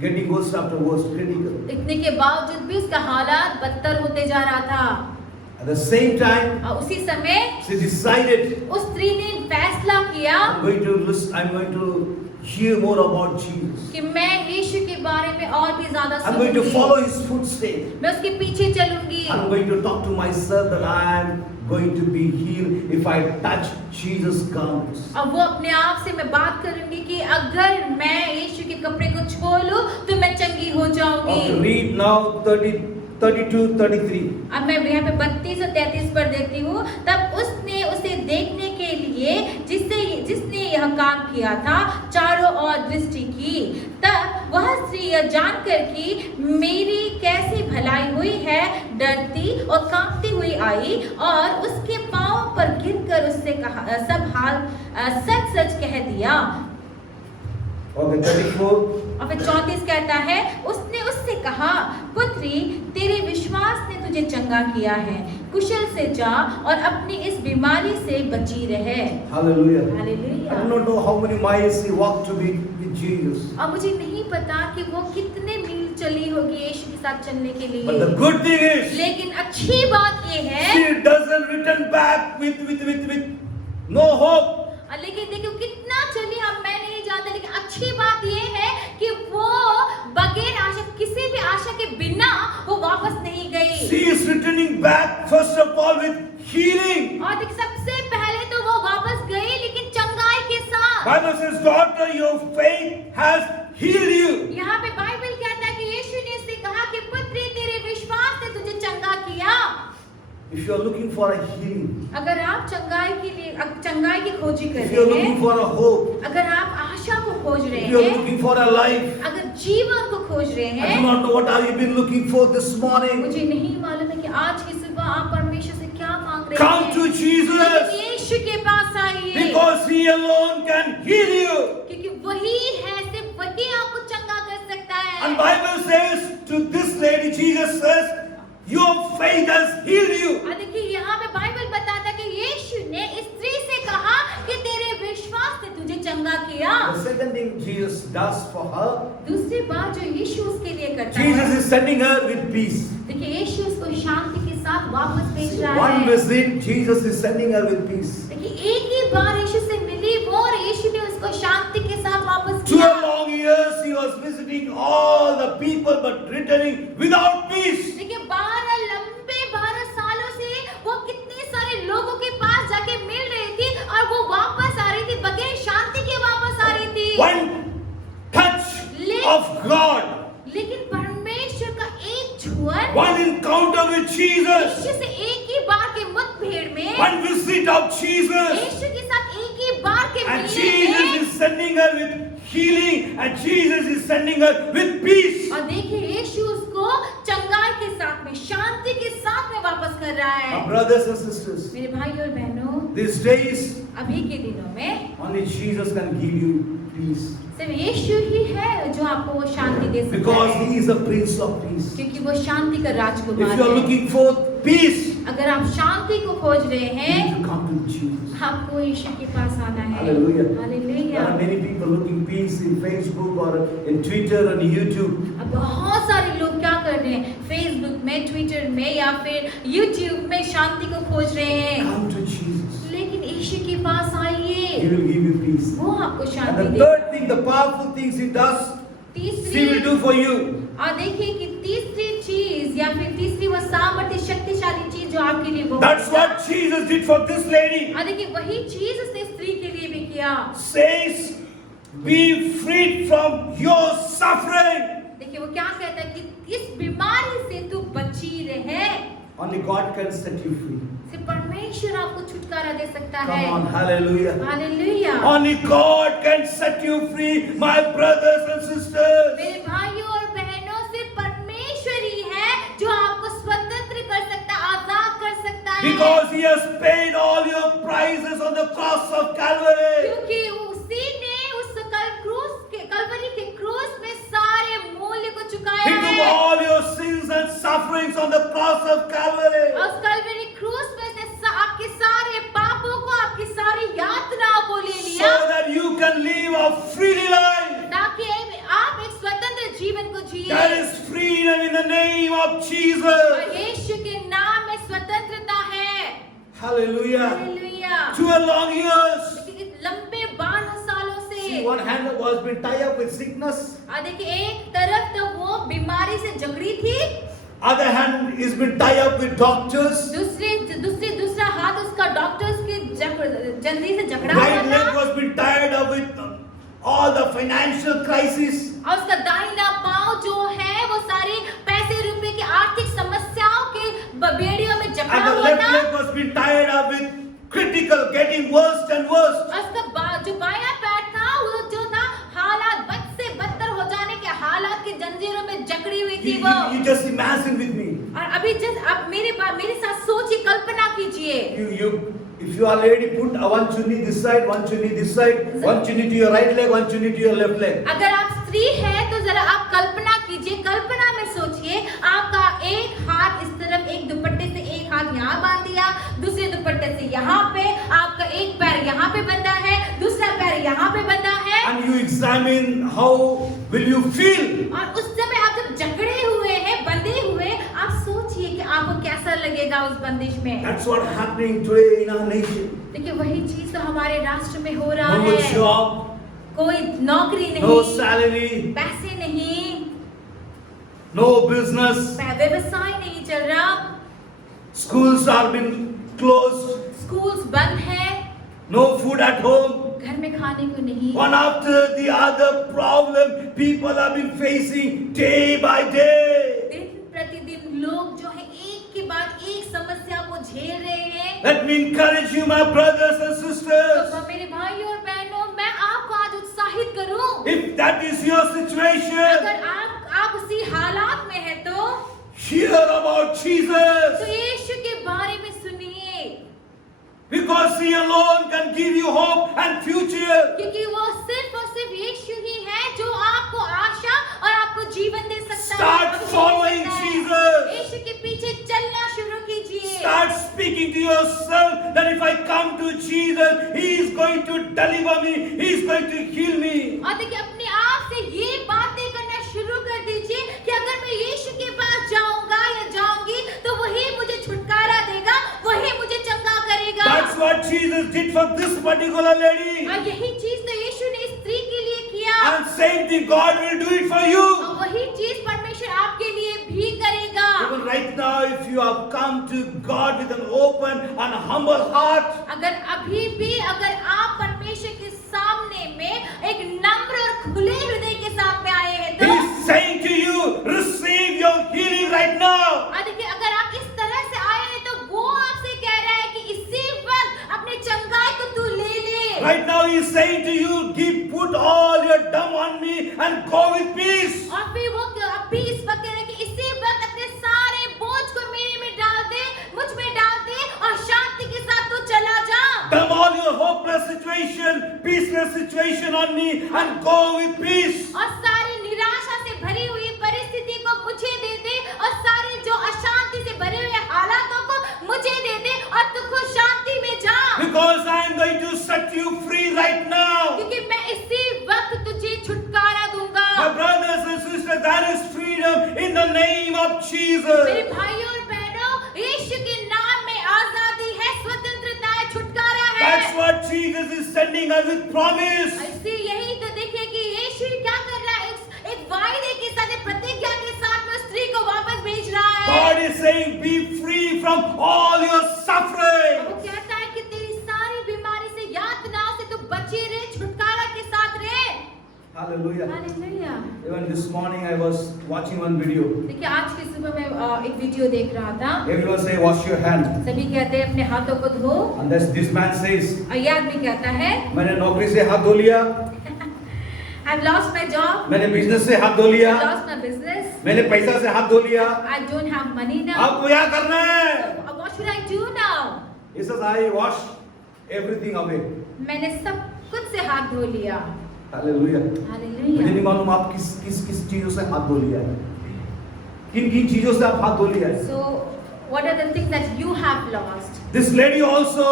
getting worse after worse, critical. इतने के बावजूद भी उसका हालात बदतर होते जा रहा था। At the same time, और उसी समय she decided, उस स्त्री ने फैसला किया I'm going to listen. I'm going to hear more about Jesus. कि मैं यीशु के बारे में और भी ज्यादा I'm going to सुनूंगी, follow His footsteps. मैं उसके पीछे चलूंगी। I'm going to talk to myself that I am going to be healed if I touch Jesus' garments. अब वो अपने आप से मैं बात करूंगी कि अगर मैं यीशु के कपड़े को छू लूं तो मैं चंगी हो Okay, जाऊंगी। read now 32, 33. अब मैं यहाँ पे 32 और 33 पर देखती हूँ। तब उसने उसे देखने के लिए जिसने यह काम किया था चारों ओर दृष्टि की। तब वह स्त्री यह जानकर कि मेरी कैसी भलाई हुई है, डरती और कांपती हुई आई और उसके पांव पर गिरकर उससे कहा, सब हाल सच सच कह दिया। Okay, 34. और फिर 34 कहता है, उसने उससे कहा, पुत्री तेरे विश्वास ने तुझे चंगा किया है, कुशल से जा और अपनी इस बीमारी से बची रहे। Hallelujah. Hallelujah. I do not know how many miles he walked to be with Jesus. और मुझे नहीं पता कि वो कितने मील चली होगी यीशु के साथ चलने के But the लिए, good thing is, लेकिन अच्छी बात ये है, she doesn't return back with no hope. लेकिन देखिए कितना चली हम मैं नहीं जानता, लेकिन अच्छी बात ये है कि वो बगैर आशा, किसी भी आशा के बिना वो वापस नहीं गई। She is returning back first of all with healing. और देखिए सबसे पहले तो वो वापस गई, लेकिन चंगाई के साथ। Bible says, daughter, your faith has healed you. यहाँ पे बाइबल कहता है कि यीशु ने इससे कहा कि पुत्री तेरे विश्वास ने तुझे चंगा किया। If you are looking for a healing, अगर आप चंगाई की खोजी कर if you are रहे looking हैं, for a hope, अगर आप आशा को खोज रहे if you are हैं, looking for a life, अगर जीवन को खोज रहे I do हैं, not know what have you been looking for this morning. मुझे नहीं मालूम है कि आज की सुबह आप परमेश्वर से क्या मांग रहे Come हैं, to Jesus, लेकिन यीशु के पास आइए, because He alone can heal you. क्योंकि वही है, सिर्फ वही आपको चंगा कर सकता है। And Bible says to this lady, Jesus says, your faith has healed you. और देखिए यहाँ पे बाइबल बताता है कि यीशु ने स्त्री से कहा कि तेरे विश्वास ने तुझे चंगा किया। The second thing Jesus does for her, दूसरी बात जो यीशु उसके लिए करता है, Jesus is sending her with peace. देखिए यीशु उसको शांति के साथ वापस भेज रहा One है। visit, Jesus is sending her with peace. देखिए एक ही बार यीशु से मिली वो, और यीशु ने उसको शांति के साथ वापस 12 किया। long years he was visiting all the people but returning without peace. देखिए 12 सालों से वो कितने सारे लोगों के पास जाके मिल रही थी और वो वापस आ रही थी, बगैर शांति के वापस आ रही थी। One touch of God, लेकिन परमेश्वर का एक छुअन, one encounter with Jesus, यीशु से एक ही बार के मुठभेड़ में, one visit of Jesus, यीशु के साथ एक ही बार के and मिलने Jesus में, is sending her with healing, and Jesus is sending her with peace. और देखिए यीशु उसको चंगाई के साथ में, शांति के साथ में वापस कर रहा है। Our brothers and sisters, मेरे भाई और बहनों, these days अभी के दिनों में only Jesus can give you peace, सिर्फ यीशु ही है जो आपको वो शांति दे सकता because है, He is the Prince of Peace. क्योंकि वो शांति का If राजकुमार you are है। looking for peace, अगर आप शांति को खोज रहे you हैं, need to come to Jesus. आपको यीशु के पास आना है। Hallelujah. There hallelujah. are many people looking peace in Facebook or in Twitter and YouTube. अब बहुत सारे लोग क्या रहे हैं, फेसबुक में, ट्विटर में या फिर यूट्यूब में शांति को खोज रहे हैं, Come to Jesus. लेकिन यीशु के पास आइए, He will give you peace. वो आपको And Shanti the they. third thing, the powerful things He does, He will तीसरी do for you. और देखिए कि तीसरी चीज या फिर तीसरी वो सामर्थ्य शक्तिशाली चीज जो आपके लिए वो That's what Jesus did for this lady. और देखिए वही चीज उसने स्त्री के लिए भी किया। Says, be freed from your suffering. देखिए वो क्या कहता है कि इस बीमारी से तू बची रहे। Only God can set you free. सिर्फ परमेश्वर आपको छुटकारा दे सकता Come है। on, hallelujah. Hallelujah. Only God can set you free, my brothers and sisters. मेरे भाइयों और बहनों, सिर्फ परमेश्वर ही है जो आपको स्वतंत्र कर सकता है, आजाद कर सकता है। Because He has paid all your prices on the cross of Calvary. क्योंकि उसी ने उस कलवरी के क्रूस में सारे मूल्य को He चुकाया took है। all your sins and sufferings on the cross of Calvary. और उस कलवरी क्रूस में उसने आपके सारे पापों को, आपकी सारी यातनाओं को ले So लिया, that you can live a free life. ताकि आप एक स्वतंत्र जीवन को जिए। That is freedom in the name of और Jesus. यीशु के नाम में स्वतंत्रता है। Hallelujah. हालेलुया। 12 long years. लेकिन लंबे 12 सालों से See, one hand was been tied up with sickness. देखिए एक तरफ तो वो बीमारी से जकड़ी थी, Other hand is been tied up with doctors. दूसरा हाथ उसका डॉक्टर्स के जल्दी से जकड़ा Right हुआ leg था, was been tied up with all the financial crisis. और उसका दाहिना पांव जो है वो सारी पैसे रुपए की आर्थिक समस्याओं के बेड़ियों में जकड़ा And the हुआ left था, leg was been tied up with critical, getting worse and worse. और उसका जो बायां पैर था वो जो था हालात बद से बदतर हो जाने के हालात की जंजीरों में जकड़ी हुई थी वो। You just imagine with me. और अभी आप मेरे साथ सोचिए, कल्पना कीजिए, If you already put one chunni this side, one chunni this side, one chunni to your right leg, one chunni to your left leg. अगर आप स्त्री हैं तो जरा आप कल्पना कीजिए, कल्पना में सोचिए, आपका एक हाथ इस तरफ एक दुपट्टे से एक हाथ यहाँ बांध दिया, दूसरे दुपट्टे से यहाँ पे, आपका एक पैर यहाँ पे बंधा है, दूसरा पैर यहाँ पे बंधा है, And you examine how will you feel. और उस समय आप जब जकड़े हुए हैं, बंधे हुए, आप सोचिए कि आपको कैसा लगेगा उस बंदिश में। That's what happening today in our nation. देखिए वही चीज तो हमारे राष्ट्र में हो रहा No है। job, कोई नौकरी no नहीं, salary, पैसे नहीं, no business. व्यवसाय नहीं चल रहा, Schools are been closed. Schools बंद है, No food at home. घर में खाने को नहीं। One after the other problem people have been facing day by day. दिन प्रतिदिन लोग जो है एक के बाद एक समस्या को झेल रहे हैं। Let me encourage you, my brothers and sisters. तो मेरे भाइयों और बहनों, मैं आपको आज उत्साहित करूं, If that is your situation, अगर आप उसी हालात में हैं तो hear about Jesus. यीशु के बारे में सुनिए, Because He alone can give you hope and future. क्योंकि वो सिर्फ और सिर्फ यीशु ही है जो आपको आशा और आपको जीवन दे सकता है। Start following Jesus. यीशु के पीछे चलना शुरू कीजिए। Start speaking to yourself that if I come to Jesus, He is going to deliver me, He is going to heal me. और देखिए अपने आप से ये बातें करना शुरू कर दीजिए कि अगर मैं यीशु के पास जाऊंगा या जाऊंगी तो वही मुझे छुटकारा देगा, वही मुझे चंगा करेगा। That's what Jesus did for this particular lady. और यही चीज तो यीशु ने स्त्री के लिए किया, And same thing God will do it for you. और वही चीज परमेश्वर आपके लिए भी करेगा। Even right now, if you have come to God with an open and humble heart, अगर अभी भी अगर आप परमेश्वर के सामने में एक नम्र और खुले हृदय के साथ में आए हैं He तो is saying to you, receive your healing right now. देखिए अगर आप इस तरह से आए हैं तो वो आपसे कह रहा है कि इसी वक्त अपने चंगाई को तू ले ले। Right now He is saying to you, put all your dumb on me and go with peace. और फिर वो अभी इस वक्त कह रहे हैं कि इसी वक्त अपने सारे बोझ को मेरे में डाल दे, मुझ में डाल दे और शांति के साथ तू चला जा। Dump all your hopeless situation, peaceless situation on me and go with peace. और सारी निराशा से भरी हुई परिस्थिति को मुझे दे दे और सारे जो अशांति से भरे हुए हालातों को मुझे दे दे और तू खुद शांति में जा। Because I am going to set you free right now. क्योंकि मैं इसी वक्त तुझे छुटकारा दूंगा। My brothers and sisters, that is freedom freedom in the name of Jesus. मेरे भाइयों और बहनों, यीशु के नाम में आजादी है, स्वतंत्रता है, छुटकारा है। That's what Jesus is sending us with promise. ऐसे यही तो देखिए कि यीशु क्या कर रहा है, एक वायदे के साथ, एक प्रतिज्ञा के साथ में स्त्री को वापस भेज रहा है। God is saying, be free from all your suffering. वो कहता है कि तेरी सारी बीमारी से, यातनाओं से तू बचे रहे, छुटकारा के साथ रहे। Hallelujah. Hallelujah. Even this morning I was watching one video. देखिए आज की सुबह मैं एक वीडियो देख रहा था। Everyone say, wash your hand. सभी कहते हैं अपने हाथों को धो, And this man says, और ये आदमी कहता है मैंने नौकरी से हाथ धो लिया, I've lost my job, मैंने बिजनेस से हाथ धो लिया, I've lost my business, मैंने पैसा से हाथ धो लिया, I don't have money now. अब क्या करना है? So, what should I do now? He says, I wash everything away. मैंने सब कुछ से हाथ धो लिया। Hallelujah. मुझे हालेलुया। नहीं मालूम आप किस चीजों से हाथ धो लिया है, किन चीजों से आप हाथ धो लिया है. So, what are the things that you have lost? This lady also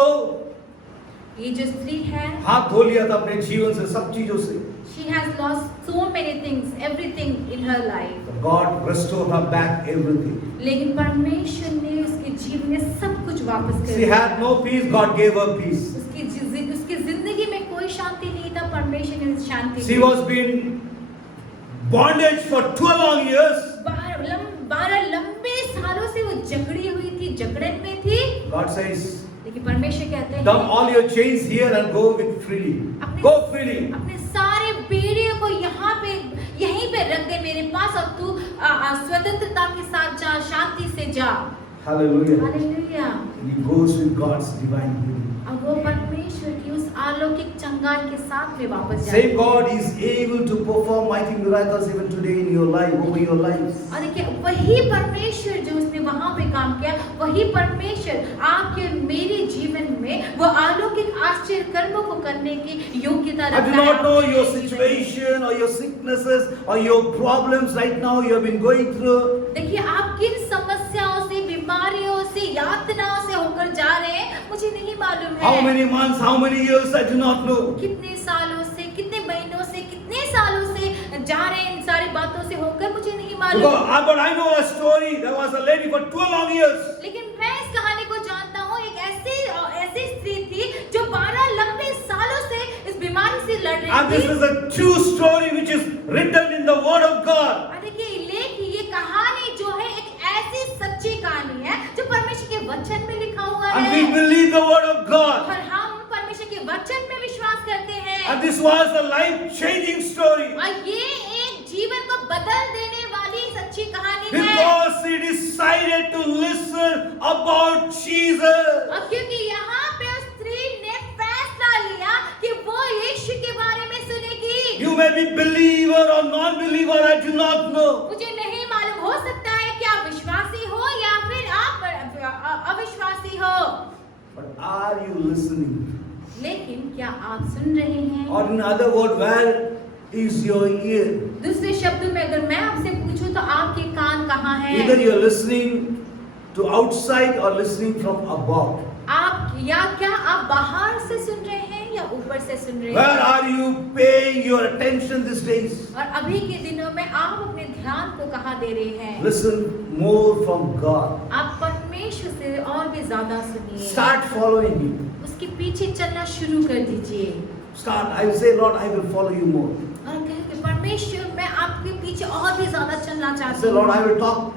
ये जो स्त्री है, हाथ धो लिया था अपने जीवन से, सब चीजों से. she has lost so many things, everything in her life. God restored her back everything. लेकिन परमेश्वर ने उसके जीवन में सब कुछ वापस कर She दिया। had no peace, God gave her peace. उसकी जिंदगी में कोई शांति नहीं था, परमेश्वर ने शांति She the. was been bondage for 12 long years. 12 लंबे सालों से वो जकड़ी हुई थी, जकड़न में थी। God says, लेकिन परमेश्वर कहते हैं, dump all your chains here and go with freely. Go freely. अपने सारे बेड़ियों को यहाँ पे, यहीं पे रख दे मेरे पास, और तू स्वतंत्रता के साथ जा, शांति से जा। Hallelujah. Hallelujah. He goes with God's divine healing. अब वो परमेश्वर की उस अलौकिक चंगाई के साथ में वापस जाए। Same God is able to perform mighty miracles even today in your life, over your lives. और देखिए वही परमेश्वर जो उसने वहां पे काम किया, वही परमेश्वर आपके मेरे जीवन में वो अलौकिक आश्चर्य कर्मों को करने की योग्यता I रखता do है। not know your situation or your sicknesses or your problems right now you have been going through. देखिए आप किन समस्याओं से, बीमारियों से, यातनाओं से होकर जा रहे हैं, मुझे नहीं मालूम How है। many months, how many years, I do not know. कितने सालों से, कितने महीनों से, कितने सालों से जा रहे हैं इन सारी बातों से होकर, मुझे नहीं मालूम। But I know a story. There was a lady for 12 long years. लेकिन मैं इस कहानी को जानता हूँ, एक ऐसी स्त्री थी जो 12 लंबे सालों से इस बीमारी से लड़ And रही this थी। is a true story which is written in the Word of God. और देखिए ये कहानी जो है एक ऐसी सच्ची कहानी है जो परमेश्वर के वचन में लिखा हुआ And है। we believe the Word of God. और हम परमेश्वर के वचन में विश्वास करते हैं। And this was a life-changing story. और ये एक जीवन को बदल देने वाली सच्ची कहानी है। Because she decided to listen about Jesus. और क्योंकि यहाँ पे उस स्त्री ने फैसला लिया कि वो यीशु के बारे में सुनेगी। You may be believer or non-believer, I do not know. मुझे नहीं मालूम, हो सकता है कि आप विश्वासी हो या फिर आप अविश्वासी हो, But are you listening? लेकिन क्या आप सुन रहे हैं? Or in other words, where is your ear? दूसरे शब्दों में अगर मैं आपसे पूछूं तो आपके कान कहाँ हैं? Either you are listening to outside or listening from above. क्या आप बाहर से सुन रहे हैं या ऊपर से सुन रहे Where हैं? are you paying your attention these days? और अभी के दिनों में आप अपने ध्यान को कहाँ दे रहे हैं? Listen more from God. आप परमेश्वर से और भी ज्यादा सुनिए। Start following Him. उसके पीछे चलना शुरू कर दीजिए। Start. I will say, Lord, I will follow you more. और कहे कि परमेश्वर मैं आपके पीछे और भी ज्यादा चलना I चाहती say, Lord, I हूँ। will talk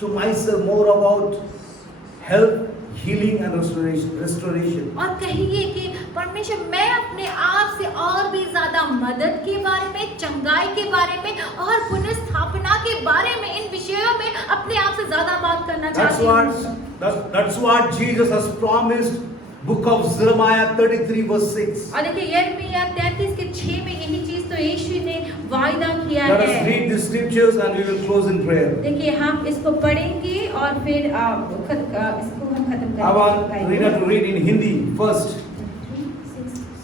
to myself more about health, healing and restoration. और कहिए कि परमेश्वर मैं अपने आप से और भी ज्यादा मदद के बारे में, चंगाई के बारे में और पुनर्स्थापना के बारे में, इन विषयों में अपने आप से ज्यादा बात करना चाहती हूँ। That's what Jesus has promised. Book of Jeremiah 33 verse 6. और देखिए यिर्मयाह 33 के 6 में यही चीज तो यीशु ने वायदा किया Let us है। read the scriptures and we will close in prayer. देखिए हम इसको पढ़ेंगे और फिर इसको हम खत्म I want करेंगे। Rina to read in Hindi first.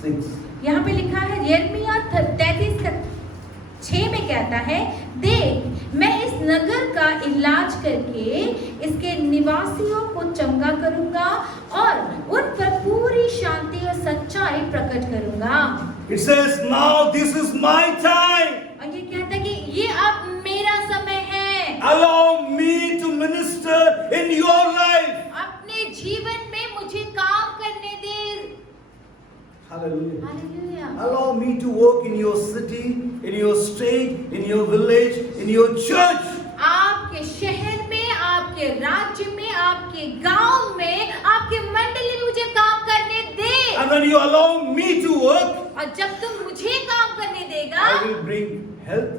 6. यहाँ पे लिखा है यिर्मयाह 33:6 में कहता है, देख मैं इस नगर का इलाज करके इसके निवासियों को चंगा करूंगा और उन पर पूरी शांति और सच्चाई प्रकट करूंगा। It says, now this is my time. और ये कहता है कि ये अब मेरा समय है Hallelujah. Hallelujah. Allow me to work in your city, in your state, in your village, in your church. आपके शहर में, आपके राज्य में, आपके गांव में, आपके मंडली में मुझे काम करने दे। And when you allow me to work, और जब तुम मुझे काम करने देगा, I will bring health,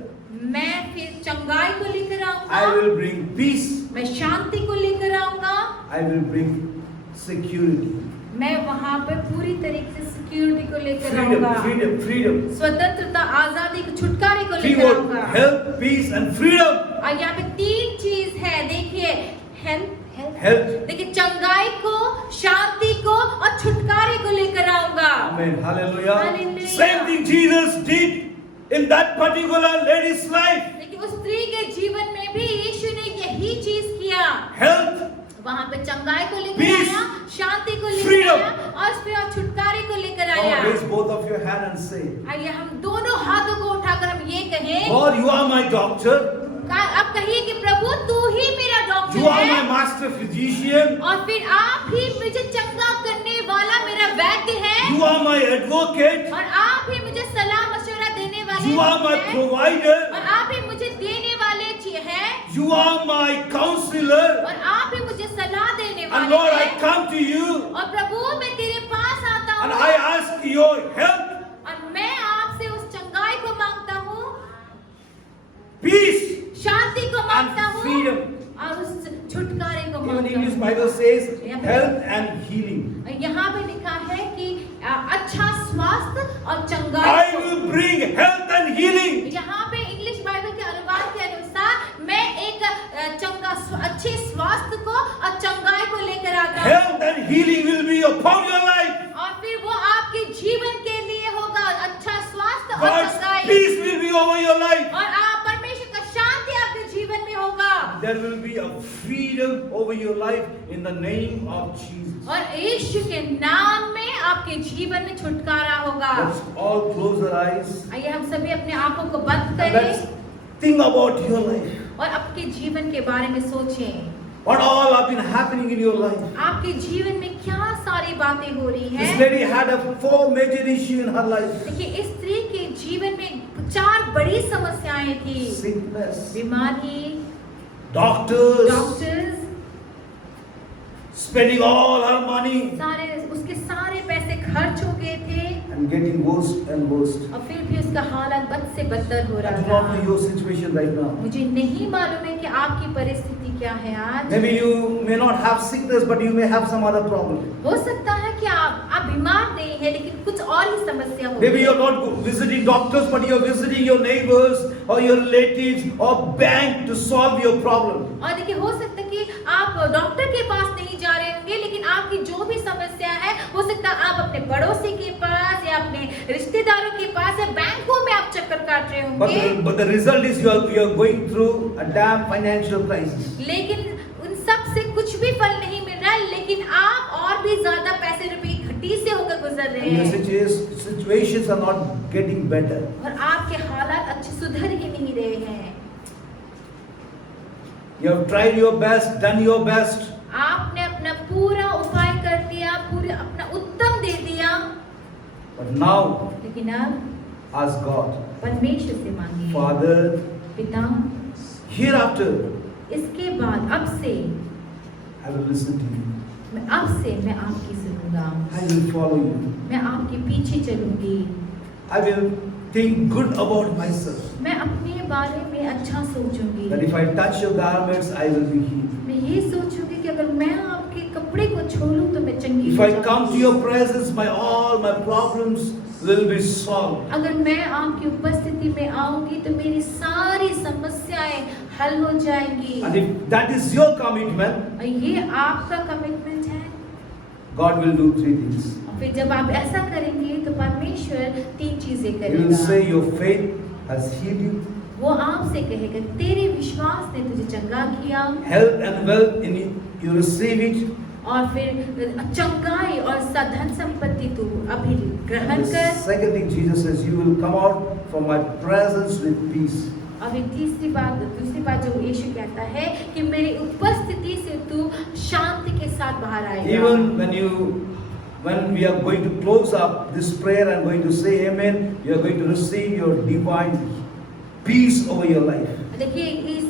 मैं फिर चंगाई को लेकर I आऊंगा, will bring peace, मैं शांति को लेकर आऊंगा, I will bring security. मैं वहां पे पूरी तरीके से सिक्योरिटी को लेकर आऊंगा, Freedom. स्वतंत्रता, आजादी, छुटकारे को Three लेकर words: आऊंगा। health, peace, and freedom. और यहाँ पे 3 चीज है, देखिए, हेल्थ, Health. देखिए, चंगाई को, शांति को और छुटकारे को लेकर आऊंगा। Amen. Hallelujah. Hallelujah. Same thing Jesus did in that particular lady's life. लेकिन उस स्त्री के जीवन में भी यीशु ने यही चीज किया, Health, वहां पे चंगाई को लेकर Peace. आया, शांति को लेकर Freedom. आया और उस पे और छुटकारे को लेकर Now आया। raise both of your hand and say, आइए हम दोनों हाथों को उठाकर हम ये कहें, God, you are my doctor. अब कहिए कि प्रभु तू ही मेरा You डॉक्टर are my है, master physician. और फिर आप ही मुझे चंगा करने वाला मेरा वैद्य है, You are my advocate. और आप ही मुझे सलाह मशवरा देने वाले You are my हैं, provider. और आप ही मुझे देने वाले हैं, You are my counselor. और आप ही मुझे सलाह देने And वाले Lord, I हैं। come to you और प्रभु मैं तेरे पास आता and हूँ, I ask your help, और मैं आपसे उस चंगाई को मांगता हूँ, peace, शांति को मांगता and हूँ, freedom. और उस छुटकारे को Even मांगता English हूँ। Bible says health and healing. यहाँ पे लिखा है कि अच्छा स्वास्थ्य और I चंगाई will bring health and healing. यहाँ पे इंग्लिश बाइबल के अनुवाद के अनुसार मैं एक अच्छे स्वास्थ्य को और चंगाई को लेकर आता हूँ, Health and healing will be upon your life. और फिर वो आपके जीवन के लिए होगा, अच्छा स्वास्थ्य और God's चंगाई, peace will be over your life. और आप परमेश्वर का शांति आपके जीवन में होगा, There will be a freedom over your life in the name of Jesus. और यीशु के नाम में आपके जीवन में छुटकारा होगा। Let's all close our eyes आइए हम सभी अपने आंखों को बंद and let's करें think about your life. और आपके जीवन के बारे में सोचें, What all have been happening in your life? आपके जीवन में क्या सारी बातें हो रही This हैं। lady had 4 major issues in her life. देखिए, इस स्त्री के जीवन में 4 बड़ी समस्याएं थी, Sickness, बीमारी, doctors, doctors, spending all her money उसके सारे पैसे खर्च हो गए थे, and getting worse and worse. और फिर भी उसका हालत बद से बदतर हो I रहा do not know था। your situation right now. मुझे नहीं मालूम है कि आपकी परिस्थिति क्या है आज। Maybe you may not have sickness, but you may have some other problem. हो सकता है कि आप बीमार नहीं है, लेकिन कुछ और ही समस्या हो। Maybe you're not visiting doctors, but you're visiting your neighbors or your relatives or bank to solve your problem. और देखिए, हो सकता है कि आप डॉक्टर के पास नहीं जा रहे होंगे, लेकिन आपकी जो भी समस्या है, हो सकता है आप अपने पड़ोसी के पास या अपने रिश्तेदारों के पास या बैंकों में आप चक्कर काट रहे होंगे, But the result is you're going through a damn financial crisis. लेकिन उन सब से कुछ भी फल नहीं मिल रहा है, लेकिन आप और भी ज्यादा पैसे रुपए की घटी से होकर गुजर रहे And your हैं, situations are not getting better. और आपके हालात अच्छे सुधर ही नहीं रहे हैं। You have tried your best, done your best, आपने अपना पूरा उपाय कर दिया, पूरे अपना उत्तम दे दिया, but now लेकिन अब ask God, परमेश्वर से मांगिए, Father, पिता, hereafter इसके बाद अब से I will listen to you. मैं आपकी सुनूंगा, I will follow you. मैं आपके पीछे चलूंगी, I will think good about myself. मैं अपने बारे में अच्छा सोचूंगी, That if I touch your garments, I will be healed. मैं ये सोचूंगी कि अगर मैं आपके कपड़े को छोड़ूं तो मैं चंगी If हो I come to जाऊंगी। your presence, all my problems will be solved. अगर मैं आपकी उपस्थिति में आऊंगी तो मेरी सारी समस्याएं हल हो जाएंगी। And if that is your commitment, और ये आपका कमिटमेंट है, God will do 3 things. और फिर जब आप ऐसा करेंगे तो परमेश्वर 3 चीजें He will करेगा। say your faith has healed you. वो आपसे कहेगा तेरे विश्वास ने तुझे चंगा किया, Health and wealth in you receive it. और फिर चंगाई और धन संपत्ति तू अभी ग्रहण The कर। second thing Jesus says, you will come out from my presence with peace. और फिर दूसरी बात जो यीशु कहता है कि मेरी उपस्थिति से तू शांति के साथ बाहर आएगा। Even when when we are going to close up this prayer and going to say amen, you are going to receive your divine peace over your life. देखिए इस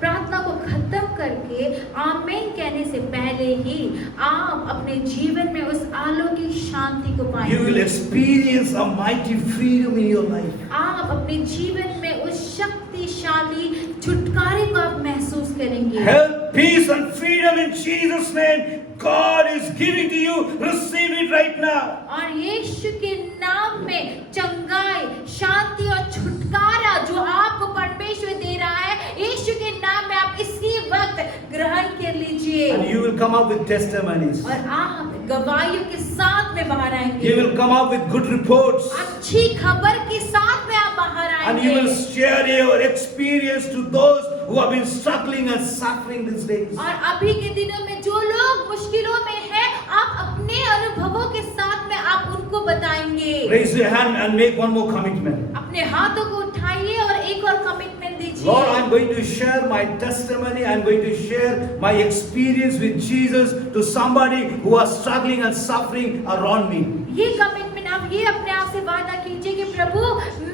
प्रार्थना को खत्म करके आमीन कहने से पहले ही आप अपने जीवन में उस अलौकिक शांति को पाएंगे। You will experience a mighty freedom in your life. आप अपने जीवन में उस शक्तिशाली छुटकारे को आप महसूस करेंगे। Health, peace and freedom in Jesus' name. God is giving to you. Receive it right now. और यीशु के नाम में चंगाई, शांति और छुटकारा जो आपको परमेश्वर दे रहा है, यीशु के नाम में आप इसी वक्त ग्रहण कर लीजिए। And you will come up with testimonies. और आप गवाहियों के साथ में बाहर आएंगे। You will come up with good reports. अच्छी खबर के साथ में आप बाहर आएंगे। And you will share your experience to those who have been struggling and suffering these days. और अभी के दिनों में जो लोग मुश्किलों में हैं, आप अपने अनुभवों के साथ में आप उनको बताएंगे। Raise your hand and make one more commitment. अपने हाथों को उठाइए और एक और कमिटमेंट दीजिए। Lord, I'm going to share my testimony. I'm going to share my experience with Jesus to somebody who are struggling and suffering around me. ये commitment आप ये अपने आप से वादा कीजिए कि प्रभु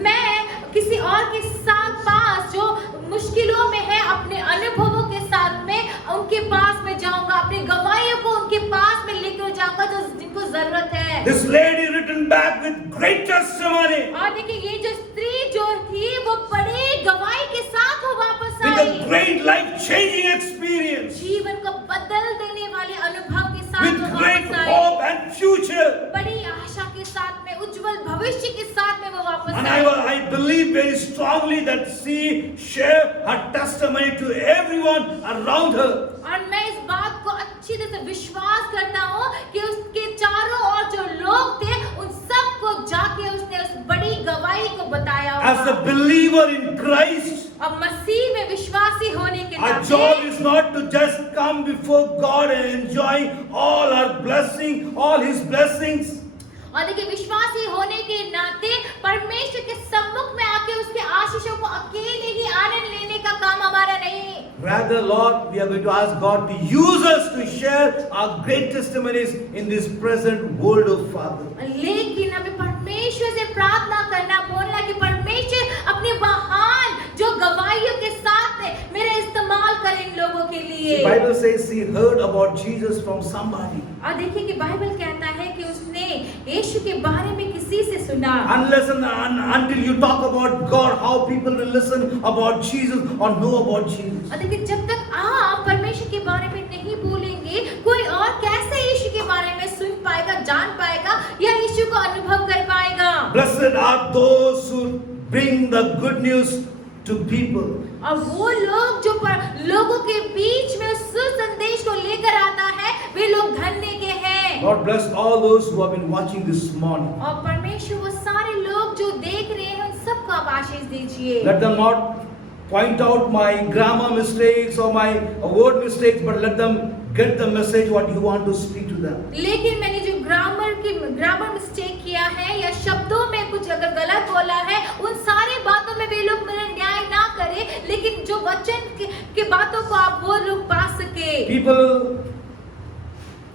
मैं किसी और के साथ पास जो मुश्किलों में है अपने अनुभवों के साथ में उनके पास में जाऊंगा, अपनी गवाहियों को उनके पास में लेकर जाऊंगा जो जिनको जरूरत है। This lady returned back with great testimony. और देखिए ये जो स्त्री जो थी वो बड़े गवाही के साथ वो वापस With I. a great life-changing experience. जीवन को बदल देने वाले अनुभव के साथ With वो great वापस आई। hope and future. बड़ी आशा के साथ में, उज्जवल भविष्य के साथ में वो वापस And I. I believe very strongly that she shared her testimony to everyone around her. और मैं इस बात को अच्छी तरह से विश्वास करता हूँ कि उसके चारों ओर जो लोग थे उन सबको जाके उसने उस बड़ी गवाही को बताया As a होगा। believer in Christ, अब मसीह में विश्वासी होने के our नाते job is not to just come before God and enjoy all our blessing, all His blessings. और देखिए विश्वासी होने के नाते परमेश्वर के सम्मुख में आके उसके आशीषों को अकेले ही आनंद लेने का काम हमारा नहीं। Rather, Lord, we are going to ask God to use us to share our great testimonies in this present world of Father. लेकिन हमें परमेश्वर से प्रार्थना करना, बोलना कि परमेश्वर अपने महान जो गवाहियों के साथ में मेरा इस्तेमाल करें इन लोगों के लिए। The Bible says she heard about Jesus from somebody. और देखिए कि बाइबल कहता है कि उसने यीशु के बारे में किसी से सुना। Unless and until you talk about God, how people will listen about Jesus or know about Jesus. और देखिए जब तक आप परमेश्वर के बारे में नहीं बोलेंगे, कोई और कैसे यीशु के बारे में सुन पाएगा, जान पाएगा या यीशु को अनुभव कर पाएगा। Blessed are those who bring the good news to people. और वो लोग जो लोगों के बीच में सुसंदेश को लेकर आता है, वे लोग धन्य के हैं। God bless all those who have been watching this morning. और परमेश्वर वो सारे लोग जो देख रहे हैं उन सबको आप आशीष दीजिए। Let them not point out my grammar mistakes or my word mistakes, but let them get the message what you want to speak to them. लेकिन मैंने जो ग्रामर मिस्टेक किया है या शब्दों में कुछ अगर गलत बोला है, उन सारी बातों में वे लोग मेरा न्याय ना करें, लेकिन जो वचन के बातों को आप वो लोग पा सके। People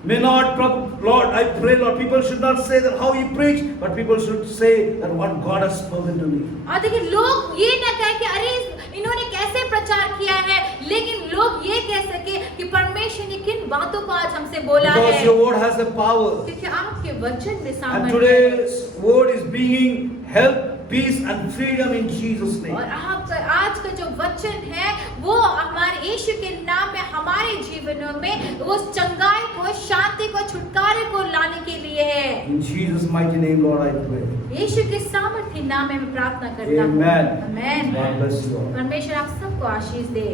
may not, Lord, I pray, Lord, people should not say that how you preach, but people should say that what God has spoken to me. और देखिए लोग ये ना कहें कि अरे इन्होंने कैसे प्रचार किया है, लेकिन लोग ये कह सके कि परमेश्वर ने किन बातों को आज हमसे बोला है। Because your word has a power. क्योंकि आपके वचन में And सामर्थ्य है। today's word is bringing health, peace and freedom in Jesus' name. और आपका आज का जो वचन है वो हमारे यीशु के नाम में हमारे जीवनों में वो चंगाई को, शांति को, छुटकारे को लाने के लिए है। In Jesus' mighty name, Lord, I pray. यीशु के सामर्थ्य नाम में मैं प्रार्थना करता हूँ। Amen. Amen. God bless you all. परमेश्वर आप सबको आशीष दे।